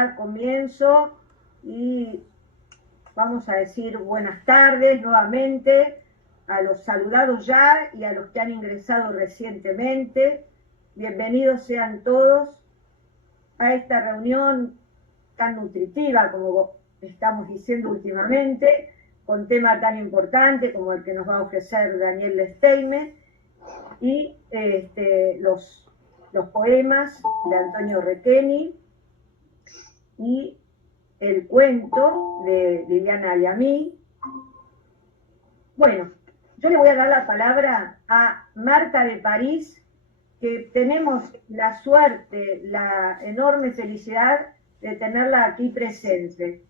dar comienzo y vamos a decir buenas tardes nuevamente a los saludados ya y a los que han ingresado recientemente. Bienvenidos sean todos a esta reunión tan nutritiva como estamos diciendo últimamente, con tema tan importante como el que nos va a ofrecer Daniel Lesteime y los poemas de Antonio Requeni y el cuento de Liliana Aliamí. Bueno, yo le voy a dar la palabra a Marta de París, que tenemos la suerte, la enorme felicidad de tenerla aquí presente.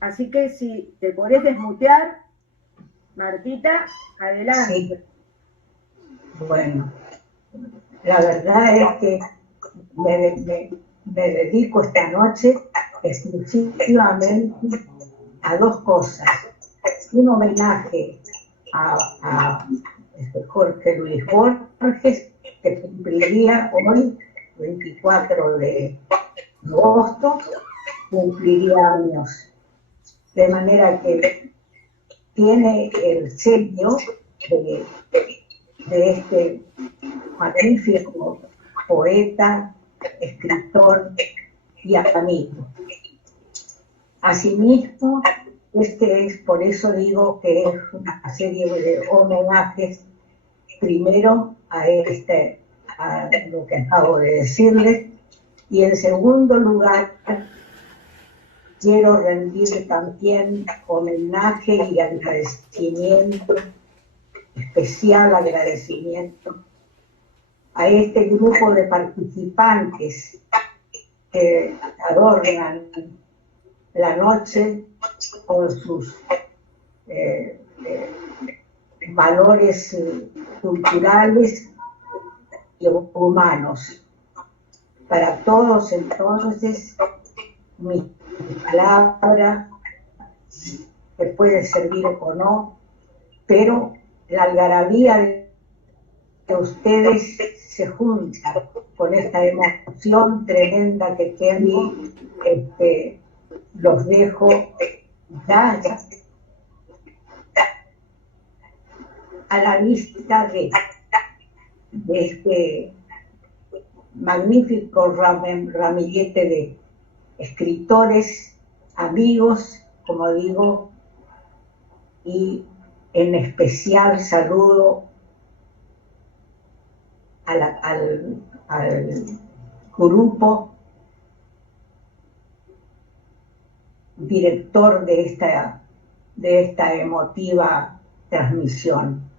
Así que si te podés desmutear, Martita, adelante. Sí. Bueno, la verdad es que me dedico esta noche exclusivamente a dos cosas. Un homenaje a Jorge Luis Borges, que cumpliría hoy, 24 de agosto, cumpliría años. De manera que tiene el sello de este magnífico poeta, escritor y amigo. Asimismo, por eso digo que es una serie de homenajes, primero a lo que acabo de decirles, y en segundo lugar, quiero rendir también homenaje y agradecimiento, especial agradecimiento, a este grupo de participantes que adornan la noche con sus valores culturales y humanos. Para todos, entonces, mi palabra, que puede servir o no, pero la algarabía de ustedes se junta con esta emoción tremenda que tengo. Los dejo ya a la vista de este magnífico ramillete de escritores, amigos, como digo, y en especial saludo al grupo director de esta emotiva transmisión.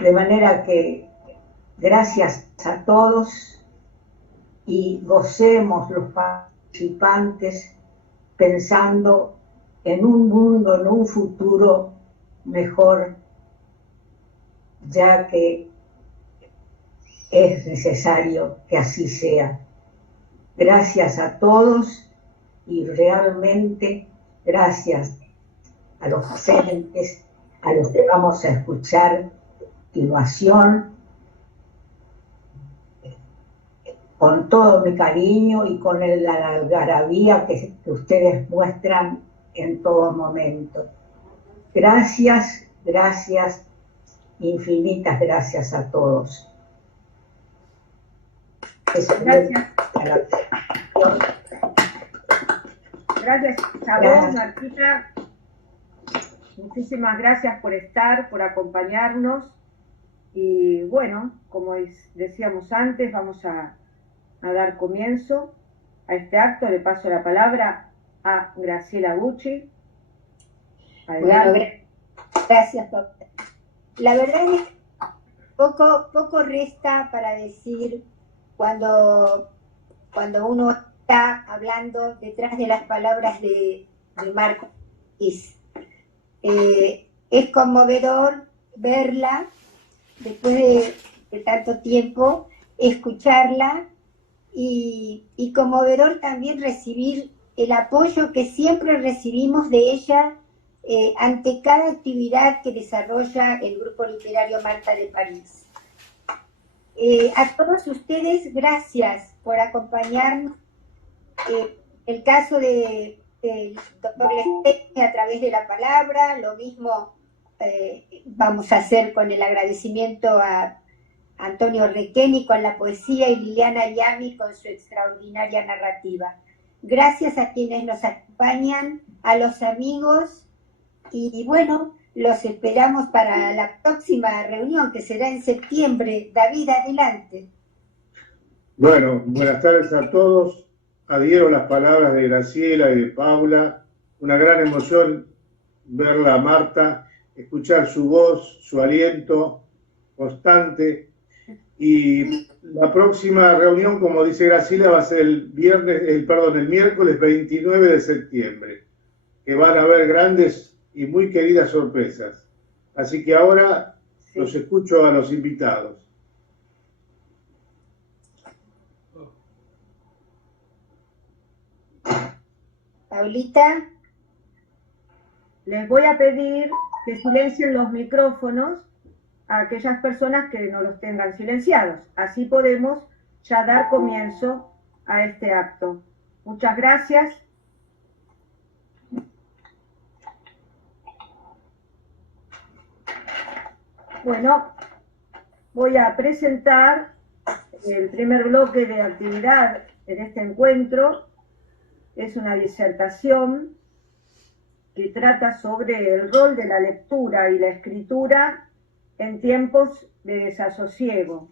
De manera que gracias a todos y gocemos los participantes pensando en un mundo, en un futuro mejor, ya que es necesario que así sea. Gracias a todos y realmente gracias a los docentes, a los que vamos a escuchar a continuación, con todo mi cariño y con la algarabía que ustedes muestran en todo momento. Gracias, gracias, infinitas gracias a todos. Gracias. Gracias a vos, Martita. Muchísimas gracias por estar, por acompañarnos. Y bueno, como decíamos antes, vamos a dar comienzo a este acto. Le paso la palabra a Graciela Gucci. Bueno, gracias, doctor. La verdad es que poco resta para decir cuando uno está hablando detrás de las palabras de Marco. Es conmovedor verla después de tanto tiempo, escucharla y conmovedor también recibir el apoyo que siempre recibimos de ella ante cada actividad que desarrolla el Grupo Literario Marta de París. A todos ustedes, gracias por acompañarnos el caso del doctor Lestein a través de la palabra, lo mismo vamos a hacer con el agradecimiento a Antonio Requeni con la poesía y Liliana Yami con su extraordinaria narrativa. Gracias a quienes nos acompañan, a los amigos, y bueno, los esperamos para la próxima reunión que será en septiembre. David, adelante. Bueno, buenas tardes a todos. Adhiero las palabras de Graciela y de Paula. Una gran emoción verla a Marta, escuchar su voz, su aliento constante. Y la próxima reunión, como dice Graciela, va a ser el miércoles 29 de septiembre, que van a haber grandes y muy queridas sorpresas. Así que ahora los escucho a los invitados. Paulita. Les voy a pedir que silencien los micrófonos a aquellas personas que no los tengan silenciados. Así podemos ya dar comienzo a este acto. Muchas gracias. Bueno, voy a presentar el primer bloque de actividad en este encuentro. Es una disertación que trata sobre el rol de la lectura y la escritura en tiempos de desasosiego,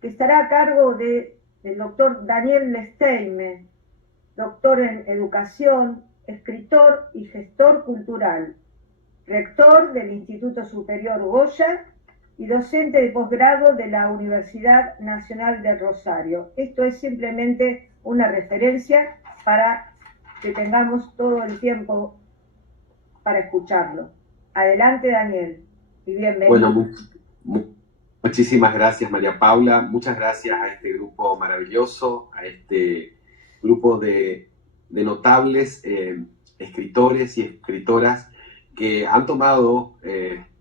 que estará a cargo del doctor Daniel Lestein, doctor en educación, escritor y gestor cultural, rector del Instituto Superior Goya y docente de posgrado de la Universidad Nacional de Rosario. Esto es simplemente una referencia para que tengamos todo el tiempo para escucharlo. Adelante, Daniel, y bienvenido. Bueno, muchísimas gracias, María Paula. Muchas gracias a este grupo maravilloso, a este grupo de notables escritores y escritoras que han tomado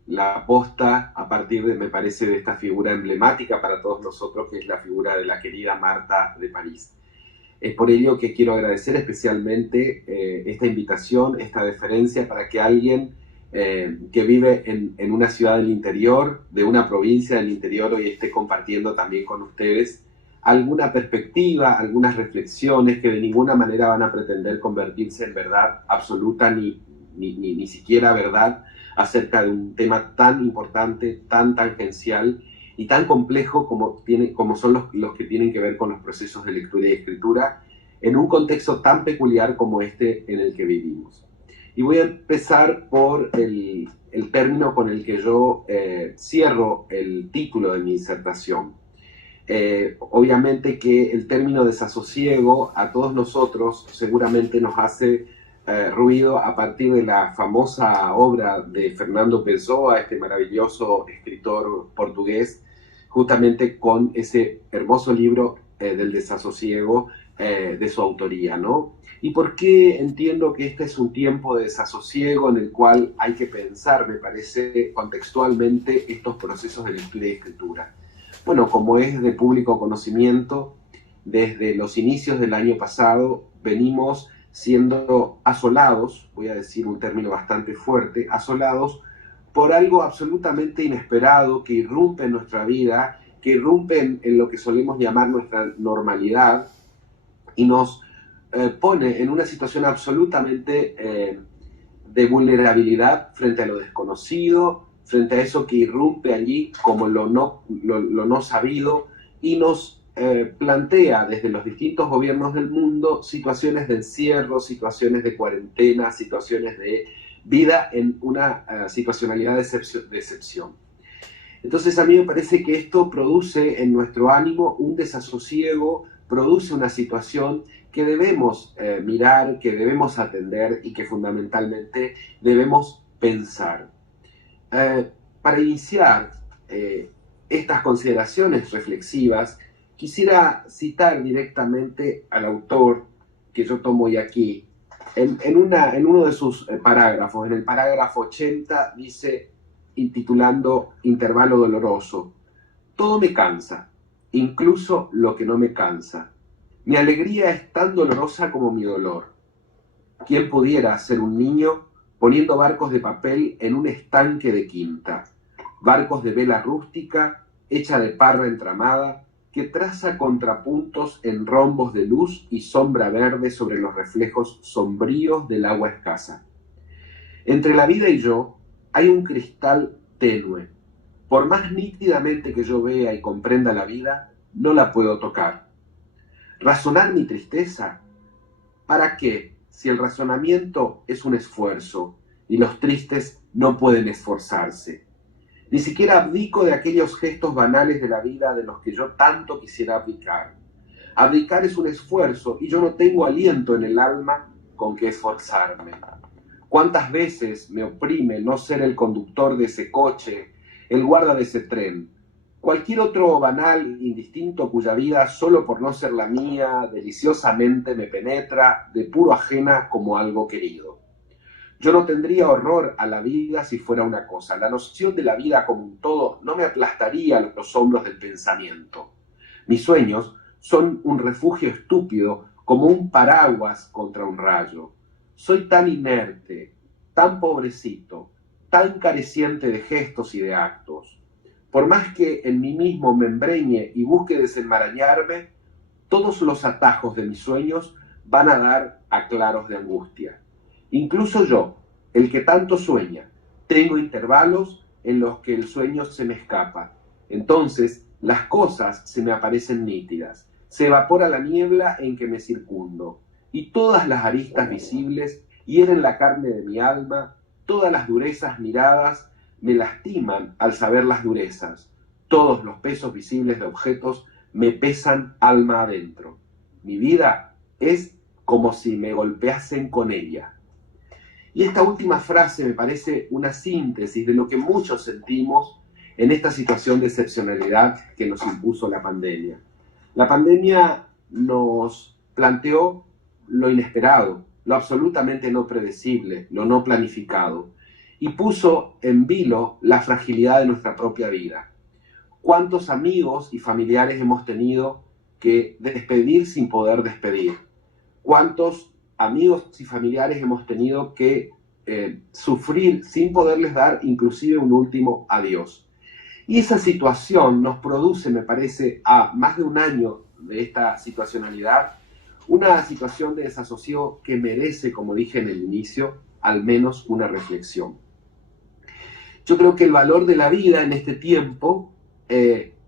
la posta a partir de, me parece, de esta figura emblemática para todos nosotros, que es la figura de la querida Marta de París. Es por ello que quiero agradecer especialmente esta invitación, esta deferencia para que alguien que vive en una ciudad del interior, de una provincia del interior, hoy esté compartiendo también con ustedes alguna perspectiva, algunas reflexiones que de ninguna manera van a pretender convertirse en verdad absoluta ni siquiera verdad acerca de un tema tan importante, tan tangencial y tan complejo como son los que tienen que ver con los procesos de lectura y escritura en un contexto tan peculiar como este en el que vivimos. Y voy a empezar por el término con el que yo cierro el título de mi disertación. Obviamente que el término desasosiego a todos nosotros seguramente nos hace ruido a partir de la famosa obra de Fernando Pessoa, este maravilloso escritor portugués, justamente con ese hermoso libro del desasosiego de su autoría, ¿no? ¿Y por qué entiendo que este es un tiempo de desasosiego en el cual hay que pensar, me parece, contextualmente estos procesos de lectura y escritura? Bueno, como es de público conocimiento, desde los inicios del año pasado venimos siendo asolados, voy a decir un término bastante fuerte, asolados por algo absolutamente inesperado que irrumpe en nuestra vida, que irrumpe en lo que solemos llamar nuestra normalidad y nos pone en una situación absolutamente de vulnerabilidad frente a lo desconocido, frente a eso que irrumpe allí como lo no sabido y nos plantea desde los distintos gobiernos del mundo situaciones de encierro, situaciones de cuarentena, situaciones de vida en una situacionalidad de excepción. Entonces a mí me parece que esto produce en nuestro ánimo un desasosiego, produce una situación que debemos mirar, que debemos atender y que fundamentalmente debemos pensar. Para iniciar estas consideraciones reflexivas, quisiera citar directamente al autor que yo tomo hoy aquí. En uno de sus parágrafos, en el parágrafo 80, dice, intitulando Intervalo doloroso: todo me cansa, incluso lo que no me cansa. Mi alegría es tan dolorosa como mi dolor. ¿Quién pudiera ser un niño poniendo barcos de papel en un estanque de quinta? Barcos de vela rústica, hecha de parra entramada, que traza contrapuntos en rombos de luz y sombra verde sobre los reflejos sombríos del agua escasa. Entre la vida y yo hay un cristal tenue. Por más nítidamente que yo vea y comprenda la vida, no la puedo tocar. ¿Razonar mi tristeza? ¿Para qué, si el razonamiento es un esfuerzo y los tristes no pueden esforzarse? Ni siquiera abdico de aquellos gestos banales de la vida de los que yo tanto quisiera abdicar. Abdicar es un esfuerzo y yo no tengo aliento en el alma con que esforzarme. ¿Cuántas veces me oprime no ser el conductor de ese coche, el guarda de ese tren? Cualquier otro banal indistinto cuya vida, solo por no ser la mía, deliciosamente me penetra, de puro ajena como algo querido. Yo no tendría horror a la vida si fuera una cosa. La noción de la vida como un todo no me aplastaría los hombros del pensamiento. Mis sueños son un refugio estúpido como un paraguas contra un rayo. Soy tan inerte, tan pobrecito, tan careciente de gestos y de actos. Por más que en mí mismo me embreñe y busque desenmarañarme, todos los atajos de mis sueños van a dar a claros de angustia. Incluso yo, el que tanto sueña, tengo intervalos en los que el sueño se me escapa. Entonces, las cosas se me aparecen nítidas. Se evapora la niebla en que me circundo. Y todas las aristas visibles hieren la carne de mi alma, todas las durezas miradas me lastiman al saber las durezas. Todos los pesos visibles de objetos me pesan alma adentro. Mi vida es como si me golpeasen con ella. Y esta última frase me parece una síntesis de lo que muchos sentimos en esta situación de excepcionalidad que nos impuso la pandemia. La pandemia nos planteó lo inesperado, lo absolutamente no predecible, lo no planificado, y puso en vilo la fragilidad de nuestra propia vida. ¿Cuántos amigos y familiares hemos tenido que despedir sin poder despedir? ¿Cuántos amigos y familiares hemos tenido que sufrir sin poderles dar inclusive un último adiós? Y esa situación nos produce, me parece, a más de un año de esta situacionalidad, una situación de desasosiego que merece, como dije en el inicio, al menos una reflexión. Yo creo que el valor de la vida en este tiempo,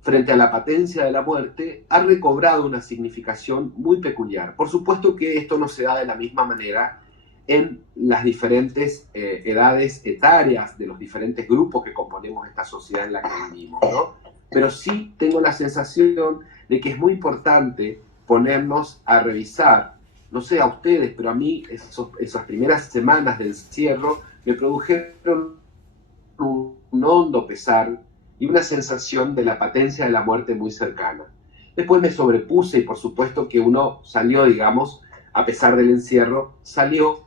frente a la patencia de la muerte, ha recobrado una significación muy peculiar. Por supuesto que esto no se da de la misma manera en las diferentes edades etarias de los diferentes grupos que componemos esta sociedad en la que vivimos, ¿no? Pero sí tengo la sensación de que es muy importante ponernos a revisar, no sé a ustedes, pero a mí esas primeras semanas del encierro me produjeron un hondo pesar y una sensación de la patencia de la muerte muy cercana. Después me sobrepuse y por supuesto que uno salió, digamos, a pesar del encierro, salió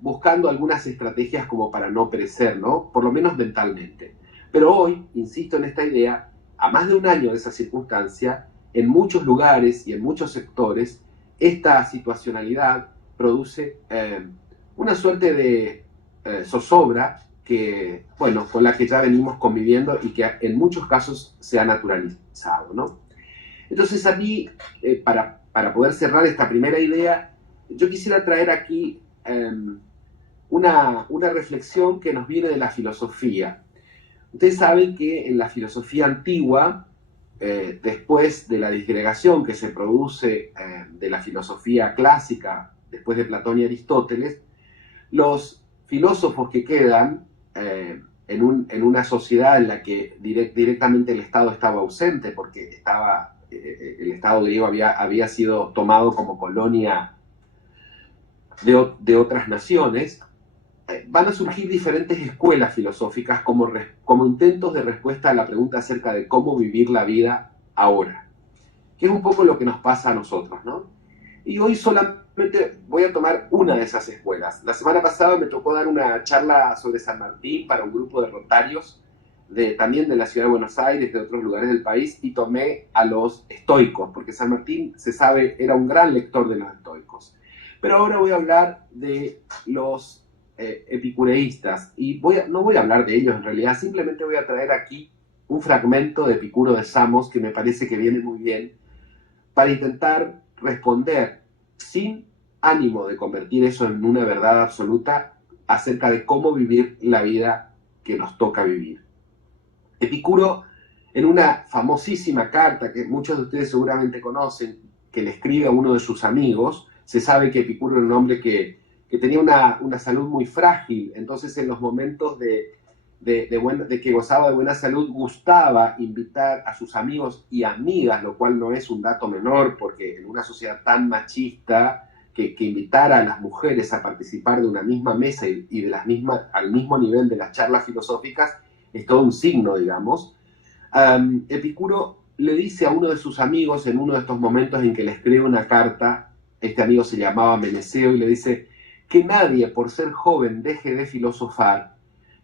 buscando algunas estrategias como para no perecer, ¿no? Por lo menos mentalmente. Pero hoy, insisto en esta idea, a más de un año de esa circunstancia, en muchos lugares y en muchos sectores, esta situacionalidad produce una suerte de zozobra que, bueno, con la que ya venimos conviviendo y que en muchos casos se ha naturalizado, ¿no? Entonces a mí, para poder cerrar esta primera idea, yo quisiera traer aquí una reflexión que nos viene de la filosofía. Ustedes saben que en la filosofía antigua, después de la disgregación que se produce de la filosofía clásica, después de Platón y Aristóteles, los filósofos que quedan en una sociedad en la que directamente el Estado estaba ausente, porque el Estado griego había sido tomado como colonia de otras naciones, van a surgir diferentes escuelas filosóficas como intentos de respuesta a la pregunta acerca de cómo vivir la vida ahora, que es un poco lo que nos pasa a nosotros, ¿no? Y hoy solamente voy a tomar una de esas escuelas. La semana pasada me tocó dar una charla sobre San Martín para un grupo de rotarios también de la ciudad de Buenos Aires, de otros lugares del país, y tomé a los estoicos, porque San Martín, se sabe, era un gran lector de los estoicos. Pero ahora voy a hablar de los epicureístas, y no voy a hablar de ellos en realidad, simplemente voy a traer aquí un fragmento de Epicuro de Samos que me parece que viene muy bien para intentar responder sin ánimo de convertir eso en una verdad absoluta acerca de cómo vivir la vida que nos toca vivir. Epicuro, en una famosísima carta que muchos de ustedes seguramente conocen, que le escribe a uno de sus amigos, se sabe que Epicuro era un hombre que tenía una salud muy frágil, entonces en los momentos de que gozaba de buena salud, gustaba invitar a sus amigos y amigas, lo cual no es un dato menor, porque en una sociedad tan machista, que invitar a las mujeres a participar de una misma mesa y al mismo nivel de las charlas filosóficas es todo un signo, digamos. Epicuro le dice a uno de sus amigos en uno de estos momentos en que le escribe una carta, este amigo se llamaba Meneceo, y le dice que nadie por ser joven deje de filosofar,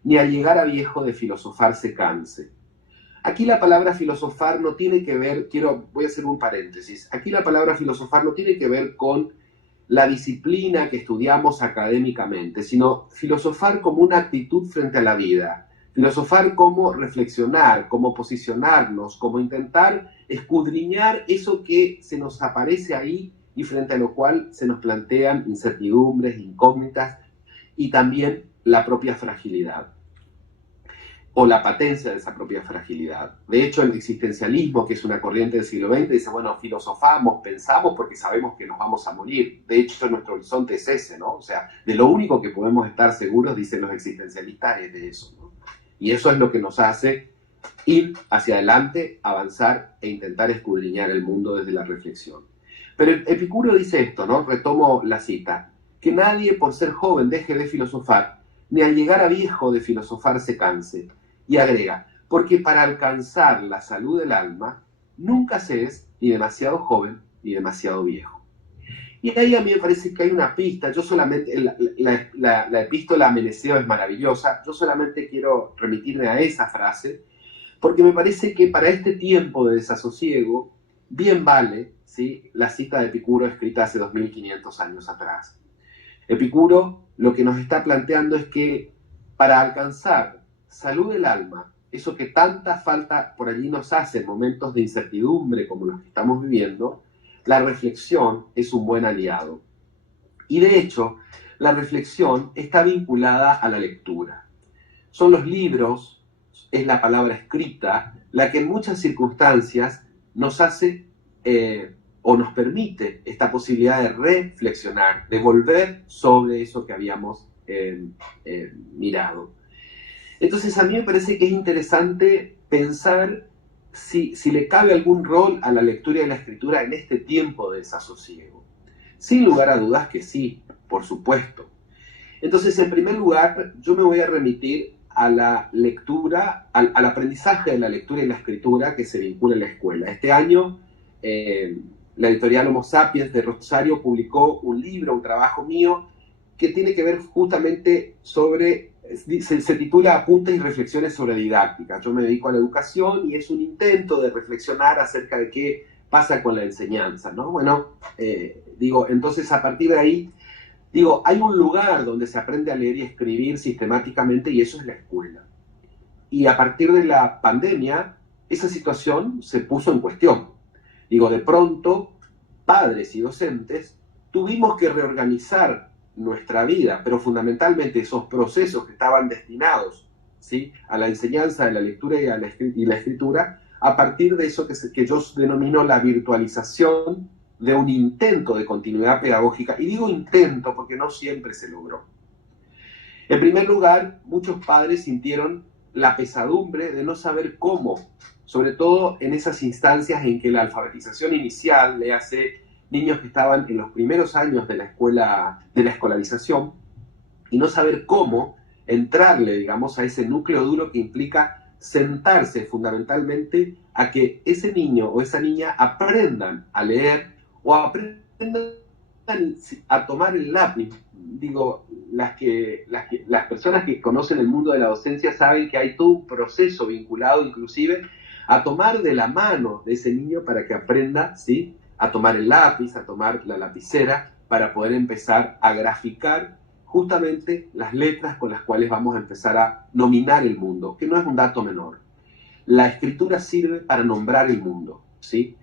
ni al llegar a viejo de filosofar se canse. Aquí la palabra filosofar no tiene que ver, voy a hacer un paréntesis, aquí la palabra filosofar no tiene que ver con la disciplina que estudiamos académicamente, sino filosofar como una actitud frente a la vida, filosofar como reflexionar, como posicionarnos, como intentar escudriñar eso que se nos aparece ahí y frente a lo cual se nos plantean incertidumbres, incógnitas y también la propia fragilidad o la patencia de esa propia fragilidad. De hecho, el existencialismo, que es una corriente del siglo XX, dice, bueno, filosofamos, pensamos porque sabemos que nos vamos a morir. De hecho, nuestro horizonte es ese, ¿no? O sea, de lo único que podemos estar seguros, dicen los existencialistas, es de eso, ¿no? Y eso es lo que nos hace ir hacia adelante, avanzar e intentar escudriñar el mundo desde la reflexión. Pero Epicuro dice esto, ¿no? Retomo la cita, que nadie por ser joven deje de filosofar, ni al llegar a viejo de filosofar se canse. Y agrega, porque para alcanzar la salud del alma, nunca se es ni demasiado joven ni demasiado viejo. Y ahí a mí me parece que hay una pista, yo solamente, la epístola a Meneceo es maravillosa, yo solamente quiero remitirme a esa frase, porque me parece que para este tiempo de desasosiego, bien vale, ¿sí?, la cita de Epicuro escrita hace 2500 años atrás. Epicuro lo que nos está planteando es que para alcanzar salud del alma, eso que tanta falta por allí nos hace en momentos de incertidumbre como los que estamos viviendo, la reflexión es un buen aliado. Y de hecho, la reflexión está vinculada a la lectura. Son los libros, es la palabra escrita, la que en muchas circunstancias nos hace o nos permite esta posibilidad de reflexionar, de volver sobre eso que habíamos mirado. Entonces a mí me parece que es interesante pensar si le cabe algún rol a la lectura y a la escritura en este tiempo de desasosiego. Sin lugar a dudas que sí, por supuesto. Entonces, en primer lugar, yo me voy a remitir a la lectura, al aprendizaje de la lectura y la escritura que se vincula a la escuela. Este año, la editorial Homo Sapiens de Rosario publicó un libro, un trabajo mío, que tiene que ver justamente sobre, se titula Apuntes y reflexiones sobre didáctica. Yo me dedico a la educación y es un intento de reflexionar acerca de qué pasa con la enseñanza, ¿no? Bueno, entonces a partir de ahí, hay un lugar donde se aprende a leer y escribir sistemáticamente y eso es la escuela. Y a partir de la pandemia, esa situación se puso en cuestión. De pronto, padres y docentes tuvimos que reorganizar nuestra vida, pero fundamentalmente esos procesos que estaban destinados, ¿sí?, a la enseñanza de la lectura y la escritura, a partir de eso que yo denomino la virtualización de un intento de continuidad pedagógica. Y digo intento porque no siempre se logró. En primer lugar, muchos padres sintieron la pesadumbre de no saber cómo, sobre todo en esas instancias en que la alfabetización inicial, le hace niños que estaban en los primeros años de la escolarización, y no saber cómo entrarle, digamos, a ese núcleo duro que implica sentarse fundamentalmente a que ese niño o esa niña aprendan a leer o aprendan a tomar el lápiz. Digo, las personas que conocen el mundo de la docencia saben que hay todo un proceso vinculado inclusive a tomar de la mano de ese niño para que aprenda, ¿sí?, a tomar el lápiz, a tomar la lapicera, para poder empezar a graficar justamente las letras con las cuales vamos a empezar a nominar el mundo, que no es un dato menor. La escritura sirve para nombrar el mundo, ¿sí?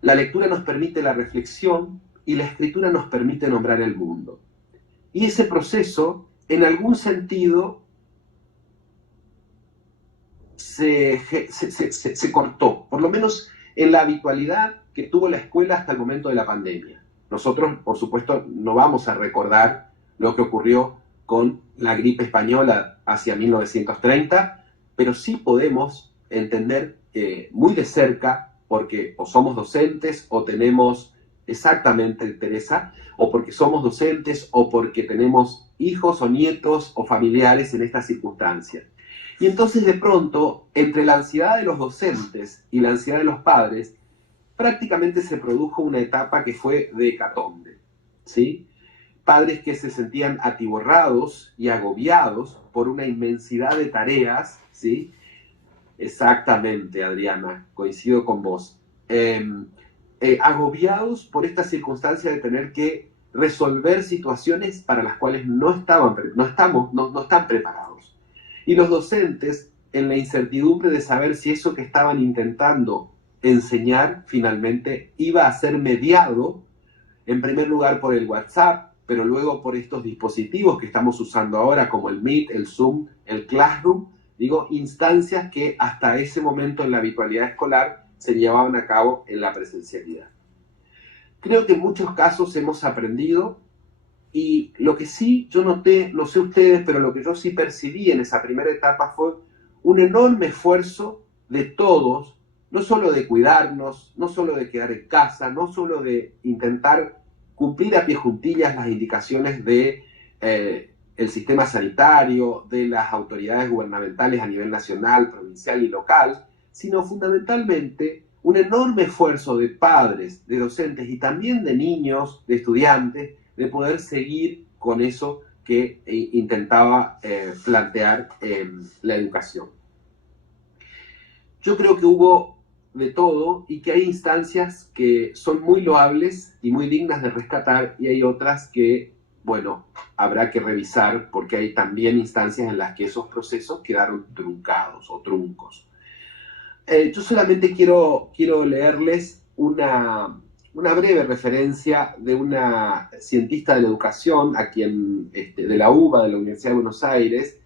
La lectura nos permite la reflexión y la escritura nos permite nombrar el mundo. Y ese proceso, en algún sentido, se cortó, por lo menos en la habitualidad que tuvo la escuela hasta el momento de la pandemia. Nosotros, por supuesto, no vamos a recordar lo que ocurrió con la gripe española hacia 1930, pero sí podemos entender muy de cerca, porque o somos docentes o tenemos, exactamente, Teresa, o porque somos docentes o porque tenemos hijos o nietos o familiares en estas circunstancias. Y entonces de pronto, entre la ansiedad de los docentes y la ansiedad de los padres, prácticamente se produjo una etapa que fue de hecatombe, ¿sí? Padres que se sentían atiborrados y agobiados por una inmensidad de tareas, ¿sí? Exactamente, Adriana, coincido con vos. Agobiados por esta circunstancia de tener que resolver situaciones para las cuales no están preparados. Y los docentes, en la incertidumbre de saber si eso que estaban intentando enseñar finalmente iba a ser mediado, en primer lugar por el WhatsApp, pero luego por estos dispositivos que estamos usando ahora, como el Meet, el Zoom, el Classroom, digo, instancias que hasta ese momento en la habitualidad escolar se llevaban a cabo en la presencialidad. Creo que en muchos casos hemos aprendido, y lo que sí yo noté, no sé ustedes, pero lo que yo sí percibí en esa primera etapa fue un enorme esfuerzo de todos, no solo de cuidarnos, no solo de quedar en casa, no solo de intentar cumplir a pie juntillas las indicaciones de el sistema sanitario, de las autoridades gubernamentales a nivel nacional, provincial y local, sino fundamentalmente un enorme esfuerzo de padres, de docentes y también de niños, de estudiantes, de poder seguir con eso que intentaba plantear la educación. Yo creo que hubo de todo y que hay instancias que son muy loables y muy dignas de rescatar, y hay otras que, bueno, habrá que revisar, porque hay también instancias en las que esos procesos quedaron truncados o truncos. Yo solamente quiero leerles una breve referencia de una cientista de la educación, a quien, de la UBA, de la Universidad de Buenos Aires,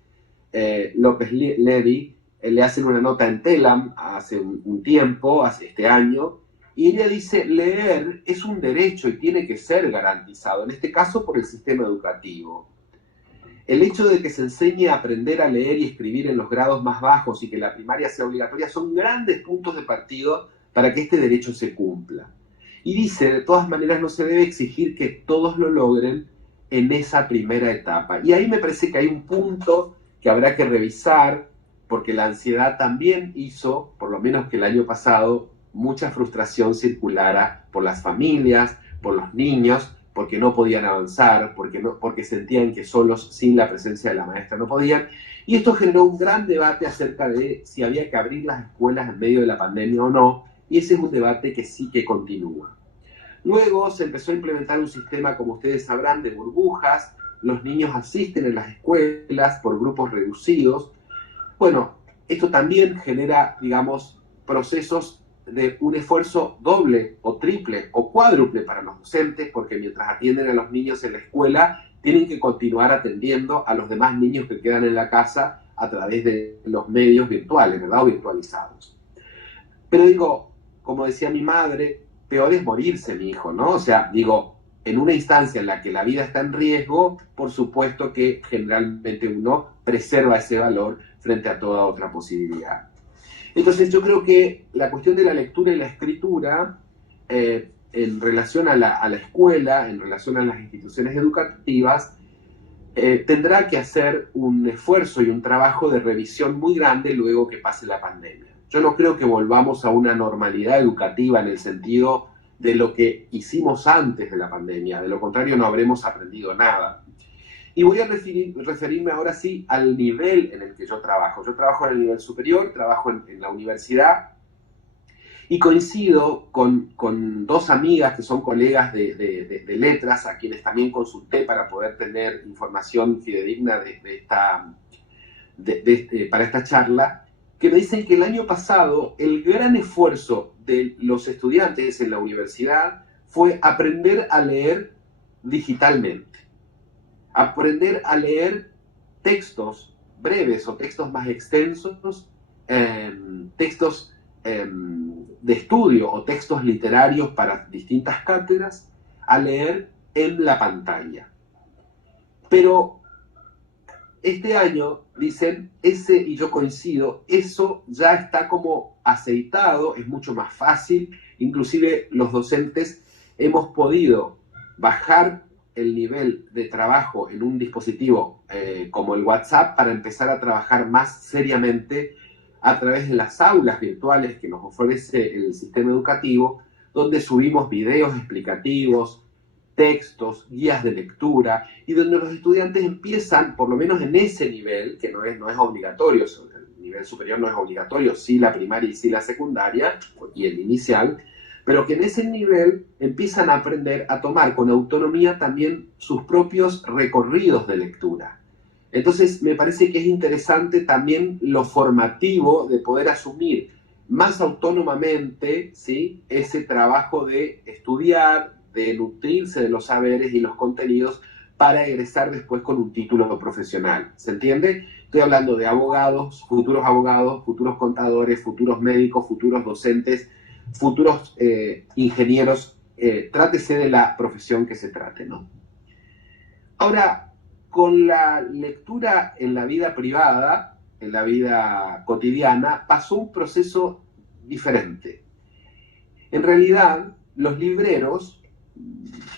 López Levy, le hacen una nota en Telam hace un tiempo, hace este año, y ella dice: leer es un derecho y tiene que ser garantizado, en este caso por el sistema educativo. El hecho de que se enseñe a aprender a leer y escribir en los grados más bajos y que la primaria sea obligatoria son grandes puntos de partida para que este derecho se cumpla. Y dice, de todas maneras, no se debe exigir que todos lo logren en esa primera etapa. Y ahí me parece que hay un punto que habrá que revisar, porque la ansiedad también hizo, por lo menos que el año pasado, mucha frustración circulara por las familias, por los niños, porque no podían avanzar, porque sentían que solos, sin la presencia de la maestra, no podían. Y esto generó un gran debate acerca de si había que abrir las escuelas en medio de la pandemia o no, y ese es un debate que sí que continúa. Luego se empezó a implementar un sistema, como ustedes sabrán, de burbujas. Los niños asisten en las escuelas por grupos reducidos. Bueno, esto también genera, digamos, procesos de un esfuerzo doble o triple o cuádruple para los docentes, porque mientras atienden a los niños en la escuela, tienen que continuar atendiendo a los demás niños que quedan en la casa a través de los medios virtuales, ¿verdad? O virtualizados. Pero digo, como decía mi madre, peor es morirse, mi hijo, ¿no? O sea, digo, en una instancia en la que la vida está en riesgo, por supuesto que generalmente uno preserva ese valor frente a toda otra posibilidad. Entonces yo creo que la cuestión de la lectura y la escritura, en relación a la escuela, en relación a las instituciones educativas, tendrá que hacer un esfuerzo y un trabajo de revisión muy grande luego que pase la pandemia. Yo no creo que volvamos a una normalidad educativa en el sentido de lo que hicimos antes de la pandemia. De lo contrario, no habremos aprendido nada. Y voy a referirme ahora sí al nivel en el que yo trabajo. Yo trabajo en el nivel superior, trabajo en la universidad, y coincido con dos amigas que son colegas de letras, a quienes también consulté para poder tener información fidedigna para esta charla, que me dicen que el año pasado el gran esfuerzo de los estudiantes en la universidad fue aprender a leer digitalmente, aprender a leer textos breves o textos más extensos, textos de estudio o textos literarios para distintas cátedras, a leer en la pantalla. Pero este año, dicen, y yo coincido, eso ya está como aceitado, es mucho más fácil, inclusive los docentes hemos podido bajar el nivel de trabajo en un dispositivo como el WhatsApp para empezar a trabajar más seriamente a través de las aulas virtuales que nos ofrece el sistema educativo, donde subimos videos explicativos, textos, guías de lectura, y donde los estudiantes empiezan, por lo menos en ese nivel, que no es obligatorio, el nivel superior no es obligatorio, sí la primaria y sí la secundaria, y el inicial, pero que en ese nivel empiezan a aprender a tomar con autonomía también sus propios recorridos de lectura. Entonces, me parece que es interesante también lo formativo de poder asumir más autónomamente, ¿sí?, ese trabajo de estudiar, de nutrirse de los saberes y los contenidos para egresar después con un título profesional. ¿Se entiende? Estoy hablando de abogados, futuros contadores, futuros médicos, futuros docentes, futuros ingenieros, trátese de la profesión que se trate, ¿no? Ahora, con la lectura en la vida privada, en la vida cotidiana, pasó un proceso diferente. En realidad, los libreros,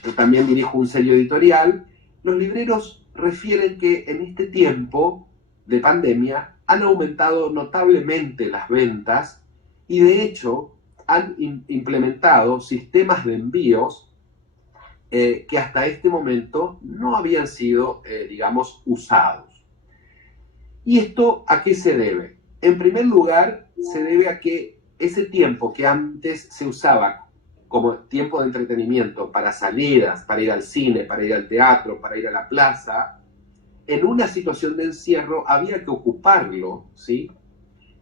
yo también dirijo un sello editorial, los libreros refieren que en este tiempo de pandemia han aumentado notablemente las ventas y de hecho han implementado sistemas de envíos que hasta este momento no habían sido, digamos, usados. ¿Y esto a qué se debe? En primer lugar, se debe a que ese tiempo que antes se usaba como tiempo de entretenimiento para salidas, para ir al cine, para ir al teatro, para ir a la plaza, en una situación de encierro había que ocuparlo, ¿sí?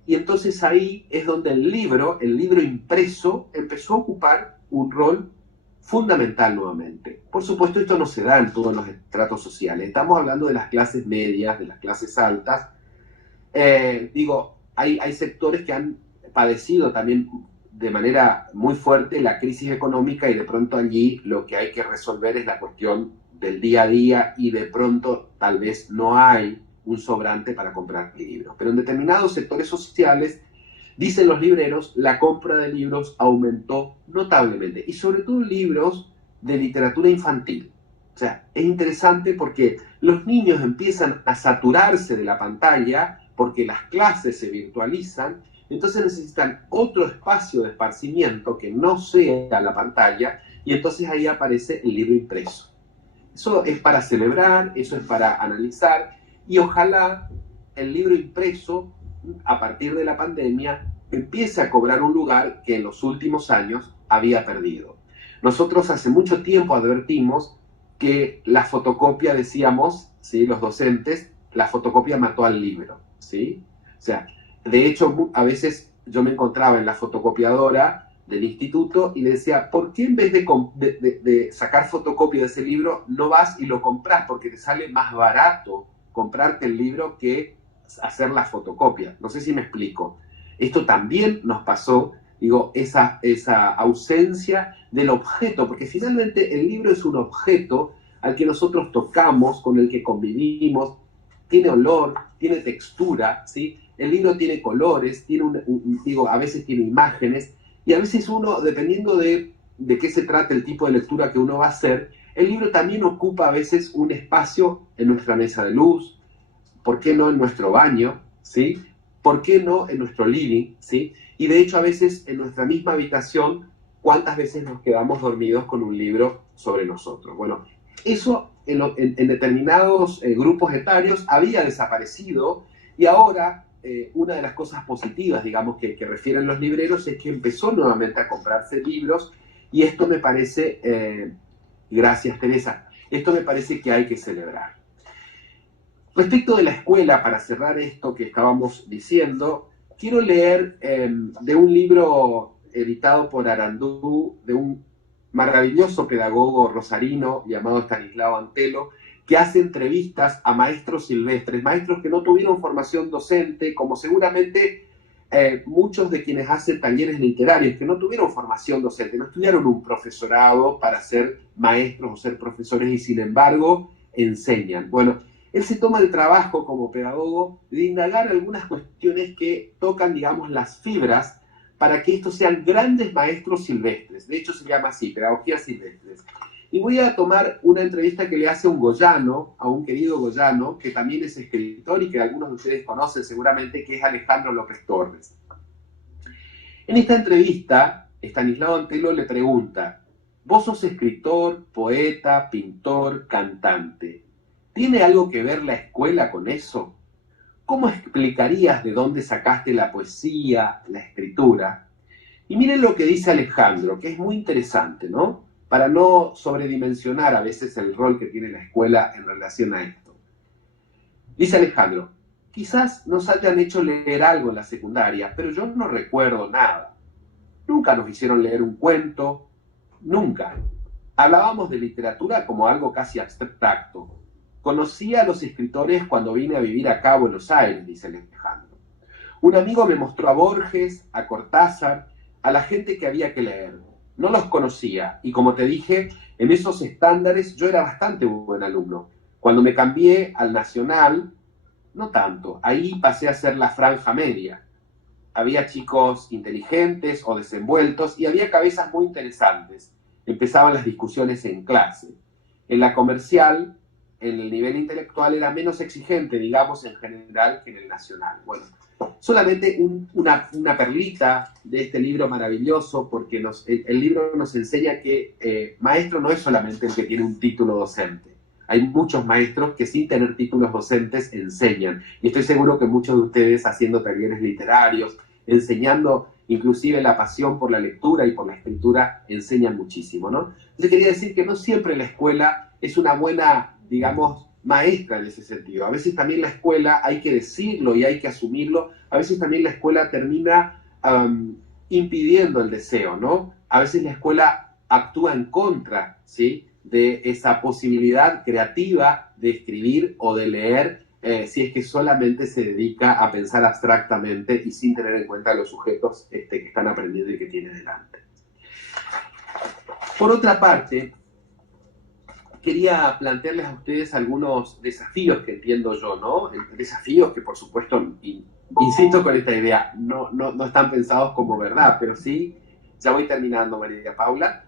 Y entonces ahí es donde el libro impreso, empezó a ocupar un rol fundamental nuevamente. Por supuesto, esto no se da en todos los estratos sociales. Estamos hablando de las clases medias, de las clases altas. Hay sectores que han padecido también de manera muy fuerte la crisis económica y de pronto allí lo que hay que resolver es la cuestión del día a día y de pronto tal vez no hay un sobrante para comprar libros. Pero en determinados sectores sociales, dicen los libreros, la compra de libros aumentó notablemente, y sobre todo libros de literatura infantil. O sea, es interesante porque los niños empiezan a saturarse de la pantalla porque las clases se virtualizan, entonces necesitan otro espacio de esparcimiento que no sea la pantalla, y entonces ahí aparece el libro impreso. Eso es para celebrar, eso es para analizar, y ojalá el libro impreso, a partir de la pandemia, empiece a cobrar un lugar que en los últimos años había perdido. Nosotros hace mucho tiempo advertimos que la fotocopia, decíamos, ¿sí?, los docentes, la fotocopia mató al libro, ¿sí? O sea, de hecho, a veces yo me encontraba en la fotocopiadora del instituto y le decía, ¿por qué en vez de sacar fotocopia de ese libro no vas y lo compras? Porque te sale más barato comprarte el libro que hacer la fotocopia. No sé si me explico. Esto también nos pasó, digo, esa ausencia del objeto, porque finalmente el libro es un objeto al que nosotros tocamos, con el que convivimos, tiene olor, tiene textura, ¿sí? El libro tiene colores, tiene a veces tiene imágenes, y a veces uno, dependiendo de qué se trata el tipo de lectura que uno va a hacer, el libro también ocupa a veces un espacio en nuestra mesa de luz, ¿por qué no en nuestro baño? ¿Sí? ¿Por qué no en nuestro living? ¿Sí? Y de hecho a veces en nuestra misma habitación ¿cuántas veces nos quedamos dormidos con un libro sobre nosotros? Bueno, eso en determinados grupos etarios había desaparecido, y ahora una de las cosas positivas, digamos, que refieren los libreros es que empezó nuevamente a comprarse libros, y esto me parece, gracias Teresa, esto me parece que hay que celebrar. Respecto de la escuela, para cerrar esto que estábamos diciendo, quiero leer de un libro editado por Arandú, de un maravilloso pedagogo rosarino llamado Estanislao Antelo, que hace entrevistas a maestros silvestres, maestros que no tuvieron formación docente, como seguramente muchos de quienes hacen talleres literarios, que no tuvieron formación docente, no estudiaron un profesorado para ser maestros o ser profesores, y sin embargo enseñan. Bueno, él se toma el trabajo como pedagogo de indagar algunas cuestiones que tocan, digamos, las fibras para que estos sean grandes maestros silvestres. De hecho, se llama así, pedagogías silvestres. Y voy a tomar una entrevista que le hace un goyano, a un querido goyano, que también es escritor y que algunos de ustedes conocen seguramente, que es Alejandro López Torres. En esta entrevista, Estanislao Antelo le pregunta: vos sos escritor, poeta, pintor, cantante. ¿Tiene algo que ver la escuela con eso? ¿Cómo explicarías de dónde sacaste la poesía, la escritura? Y miren lo que dice Alejandro, que es muy interesante, ¿no? Para no sobredimensionar a veces el rol que tiene la escuela en relación a esto. Dice Alejandro: quizás nos hayan hecho leer algo en la secundaria, pero yo no recuerdo nada. Nunca nos hicieron leer un cuento, nunca. Hablábamos de literatura como algo casi abstracto. Conocí a los escritores cuando vine a vivir acá a Buenos Aires, dice Alejandro. Un amigo me mostró a Borges, a Cortázar, a la gente que había que leer. No los conocía, y como te dije, en esos estándares yo era bastante buen alumno. Cuando me cambié al Nacional, no tanto. Ahí pasé a ser la franja media. Había chicos inteligentes o desenvueltos, y había cabezas muy interesantes. Empezaban las discusiones en clase. En la Comercial, en el nivel intelectual era menos exigente, digamos, en general, que en el Nacional. Bueno, solamente una perlita de este libro maravilloso, porque el libro nos enseña que maestro no es solamente el que tiene un título docente. Hay muchos maestros que sin tener títulos docentes enseñan. Y estoy seguro que muchos de ustedes haciendo talleres literarios, enseñando inclusive la pasión por la lectura y por la escritura, enseñan muchísimo, ¿no? Entonces quería decir que no siempre la escuela es una buena, digamos, maestra en ese sentido. A veces también la escuela, hay que decirlo y hay que asumirlo, a veces también la escuela termina impidiendo el deseo, ¿no? A veces la escuela actúa en contra, ¿sí?, de esa posibilidad creativa de escribir o de leer, si es que solamente se dedica a pensar abstractamente y sin tener en cuenta los sujetos que están aprendiendo y que tiene delante. Por otra parte, quería plantearles a ustedes algunos desafíos que entiendo yo, ¿no? Desafíos que, por supuesto, insisto con esta idea, no están pensados como verdad, pero sí, ya voy terminando, María Paula.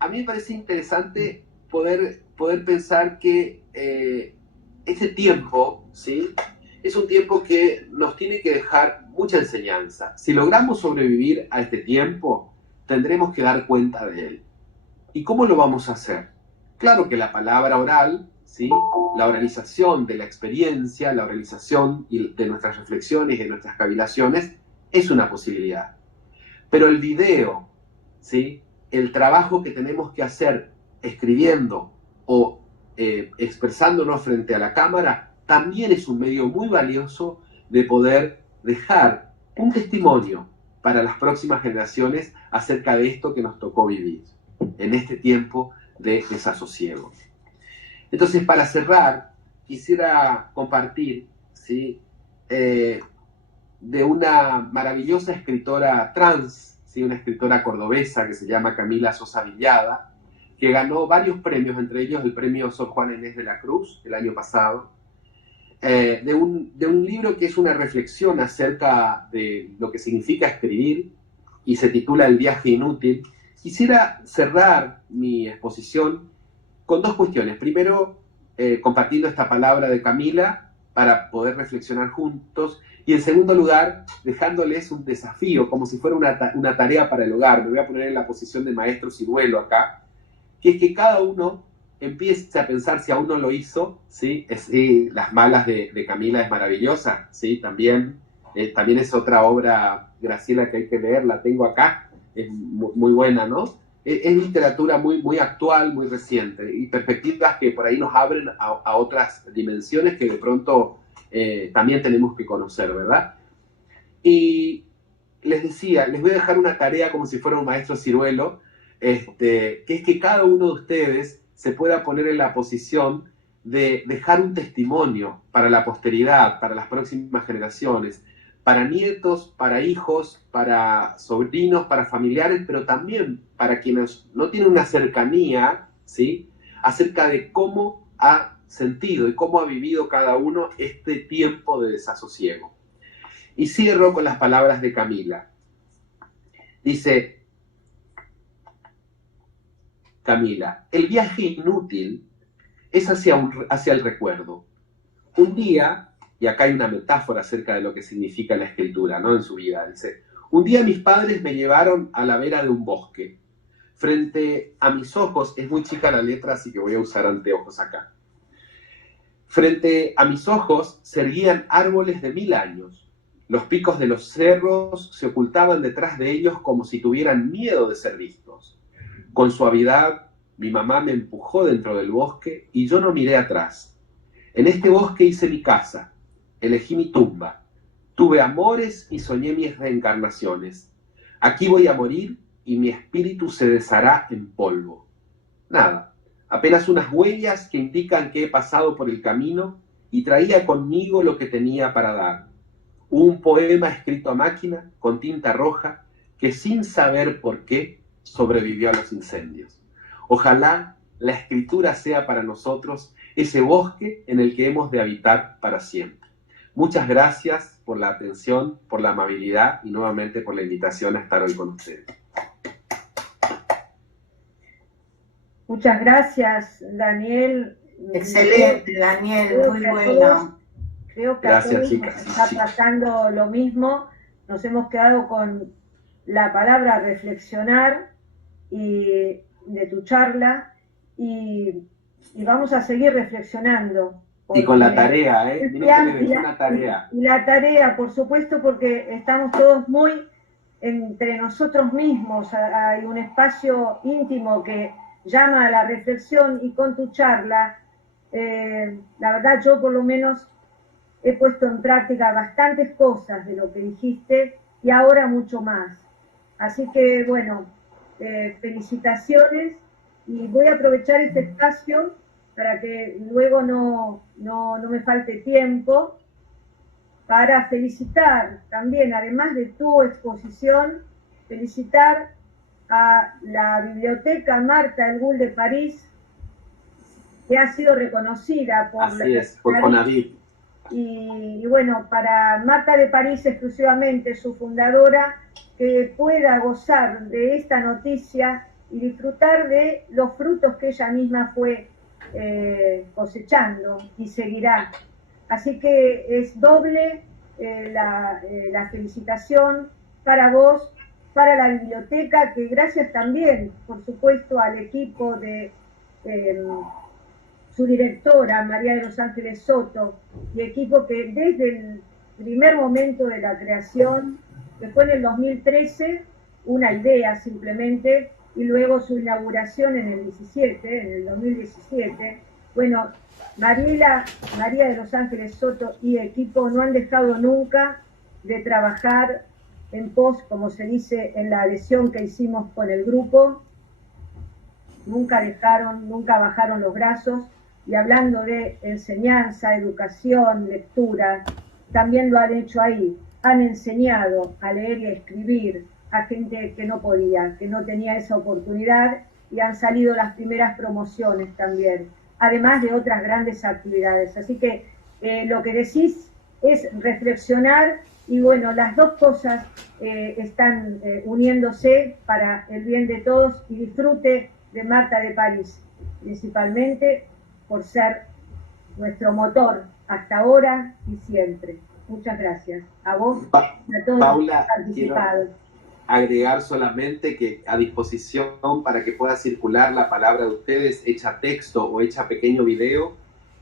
A mí me parece interesante poder pensar que este tiempo, ¿sí?, es un tiempo que nos tiene que dejar mucha enseñanza. Si logramos sobrevivir a este tiempo, tendremos que dar cuenta de él. ¿Y cómo lo vamos a hacer? Claro que la palabra oral, ¿sí?, la oralización de la experiencia, la oralización de nuestras reflexiones, de nuestras cavilaciones, es una posibilidad. Pero el video, ¿sí?, el trabajo que tenemos que hacer escribiendo o expresándonos frente a la cámara, también es un medio muy valioso de poder dejar un testimonio para las próximas generaciones acerca de esto que nos tocó vivir en este tiempo de desasosiego. Entonces, para cerrar, quisiera compartir, ¿sí?, de una maravillosa escritora trans, ¿sí?, una escritora cordobesa que se llama Camila Sosa Villada, que ganó varios premios, entre ellos el premio Sor Juana Inés de la Cruz el año pasado, de un libro que es una reflexión acerca de lo que significa escribir y se titula El viaje inútil. Quisiera cerrar mi exposición con dos cuestiones. Primero, compartiendo esta palabra de Camila para poder reflexionar juntos, Y en segundo lugar, dejándoles un desafío, como si fuera una tarea para el hogar. Me voy a poner en la posición de maestro ciruelo acá, que es que cada uno empiece a pensar si aún no lo hizo, ¿sí? Las malas de Camila es maravillosa, ¿sí? También es otra obra, Graciela, que hay que leer, la tengo acá, es muy buena, ¿no? Es literatura muy, muy actual, muy reciente, y perspectivas que por ahí nos abren a otras dimensiones que de pronto también tenemos que conocer, ¿verdad? Y les decía, les voy a dejar una tarea como si fuera un maestro ciruelo, que es que cada uno de ustedes se pueda poner en la posición de dejar un testimonio para la posteridad, para las próximas generaciones, para nietos, para hijos, para sobrinos, para familiares, pero también para quienes no tienen una cercanía, ¿sí?, acerca de cómo ha sentido y cómo ha vivido cada uno este tiempo de desasosiego. Y cierro con las palabras de Camila. Dice Camila: el viaje inútil es hacia el recuerdo. Un día, y acá hay una metáfora acerca de lo que significa la escritura, ¿no?, en su vida. Dice: un día mis padres me llevaron a la vera de un bosque. Frente a mis ojos, es muy chica la letra, así que voy a usar anteojos acá. Frente a mis ojos se erguían árboles de 1000 años. Los picos de los cerros se ocultaban detrás de ellos como si tuvieran miedo de ser vistos. Con suavidad, mi mamá me empujó dentro del bosque y yo no miré atrás. En este bosque hice mi casa, elegí mi tumba, tuve amores y soñé mis reencarnaciones. Aquí voy a morir y mi espíritu se deshará en polvo. Nada, apenas unas huellas que indican que he pasado por el camino y traía conmigo lo que tenía para dar. Un poema escrito a máquina, con tinta roja, que sin saber por qué sobrevivió a los incendios. Ojalá la escritura sea para nosotros ese bosque en el que hemos de habitar para siempre. Muchas gracias por la atención, por la amabilidad y nuevamente por la invitación a estar hoy con ustedes. Muchas gracias, Daniel. Excelente, Daniel, muy bueno. Creo que gracias, a todos chicas. nos está pasando lo mismo. Nos hemos quedado con la palabra reflexionar y de tu charla y vamos a seguir reflexionando. Y con la tarea, una tarea. Y la tarea, por supuesto, porque estamos todos muy entre nosotros mismos. Hay un espacio íntimo que llama a la reflexión y con tu charla, la verdad yo por lo menos he puesto en práctica bastantes cosas de lo que dijiste y ahora mucho más. Así que bueno, felicitaciones y voy a aprovechar este espacio para que luego no me falte tiempo para felicitar también, además de tu exposición, felicitar a la Biblioteca Marta El Bull de París, que ha sido reconocida por CONAVIT. Y bueno, para Marta de París exclusivamente, su fundadora, que pueda gozar de esta noticia y disfrutar de los frutos que ella misma fue cosechando y seguirá. Así que es doble la felicitación para vos, para la biblioteca, que gracias también, por supuesto, al equipo de su directora, María de los Ángeles Soto, y equipo que desde el primer momento de la creación, que fue en el 2013, una idea simplemente, y luego su inauguración en el 2017, bueno, María de los Ángeles Soto y equipo no han dejado nunca de trabajar en pos, como se dice en la adhesión que hicimos con el grupo, nunca bajaron los brazos, y hablando de enseñanza, educación, lectura, también lo han hecho ahí, han enseñado a leer y a escribir a gente que no podía, que no tenía esa oportunidad, y han salido las primeras promociones también, además de otras grandes actividades. Así que lo que decís es reflexionar, y bueno, las dos cosas están uniéndose para el bien de todos, y disfrute de Marta de París, principalmente por ser nuestro motor hasta ahora y siempre. Muchas gracias. A vos y a todos Paula, los que han participado. Agregar solamente que a disposición para que pueda circular la palabra de ustedes, hecha texto o hecha pequeño video,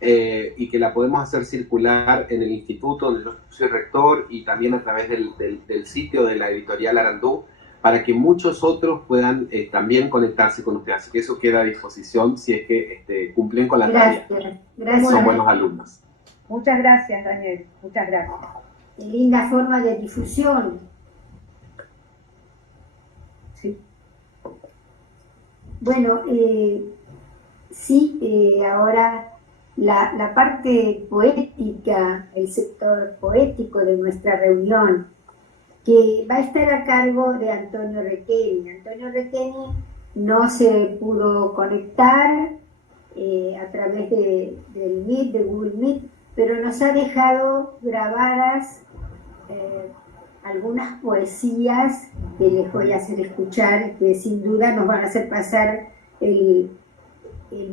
y que la podemos hacer circular en el instituto donde yo soy rector y también a través del sitio de la editorial Arandú, para que muchos otros puedan también conectarse con ustedes. Así que eso queda a disposición si es que cumplen con la tarea. Gracias. Son buenos alumnos. Muchas gracias, Daniel. Muchas gracias. Qué linda forma de difusión. Sí. Bueno, sí, ahora la parte poética, el sector poético de nuestra reunión, que va a estar a cargo de Antonio Requeni. Antonio Requeni no se pudo conectar a través del Meet, de Google Meet, pero nos ha dejado grabadas algunas poesías que les voy a hacer escuchar, que sin duda nos van a hacer pasar el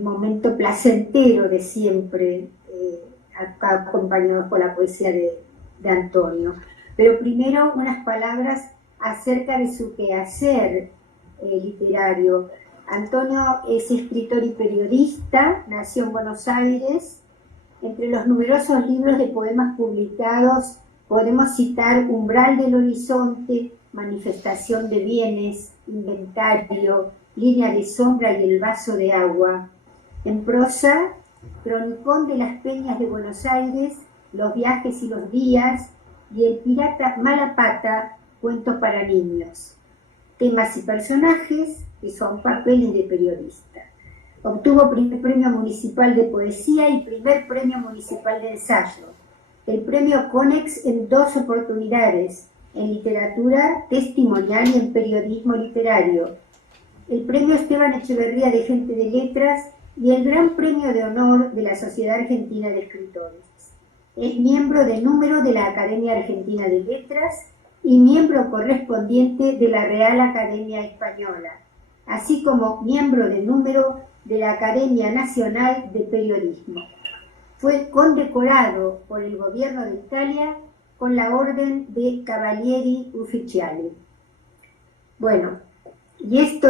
momento placentero de siempre, acá acompañados por la poesía de Antonio. Pero primero unas palabras acerca de su quehacer literario. Antonio es escritor y periodista, nació en Buenos Aires. Entre los numerosos libros de poemas publicados podemos citar Umbral del Horizonte, Manifestación de Bienes, Inventario, Línea de Sombra y El Vaso de Agua. En prosa, Cronicón de las Peñas de Buenos Aires, Los Viajes y los Días, y El Pirata Malapata, Cuentos para Niños. Temas y personajes, que son papeles de periodista. Obtuvo primer premio municipal de poesía y primer premio municipal de ensayo. El premio Conex en 2 oportunidades, en literatura testimonial y en periodismo literario. El premio Esteban Echeverría de Gente de Letras y el Gran Premio de Honor de la Sociedad Argentina de Escritores. Es miembro de número de la Academia Argentina de Letras y miembro correspondiente de la Real Academia Española, así como miembro de número de la Academia Nacional de Periodismo. Fue condecorado por el gobierno de Italia con la Orden de Cavalieri Ufficiali. Bueno, y esto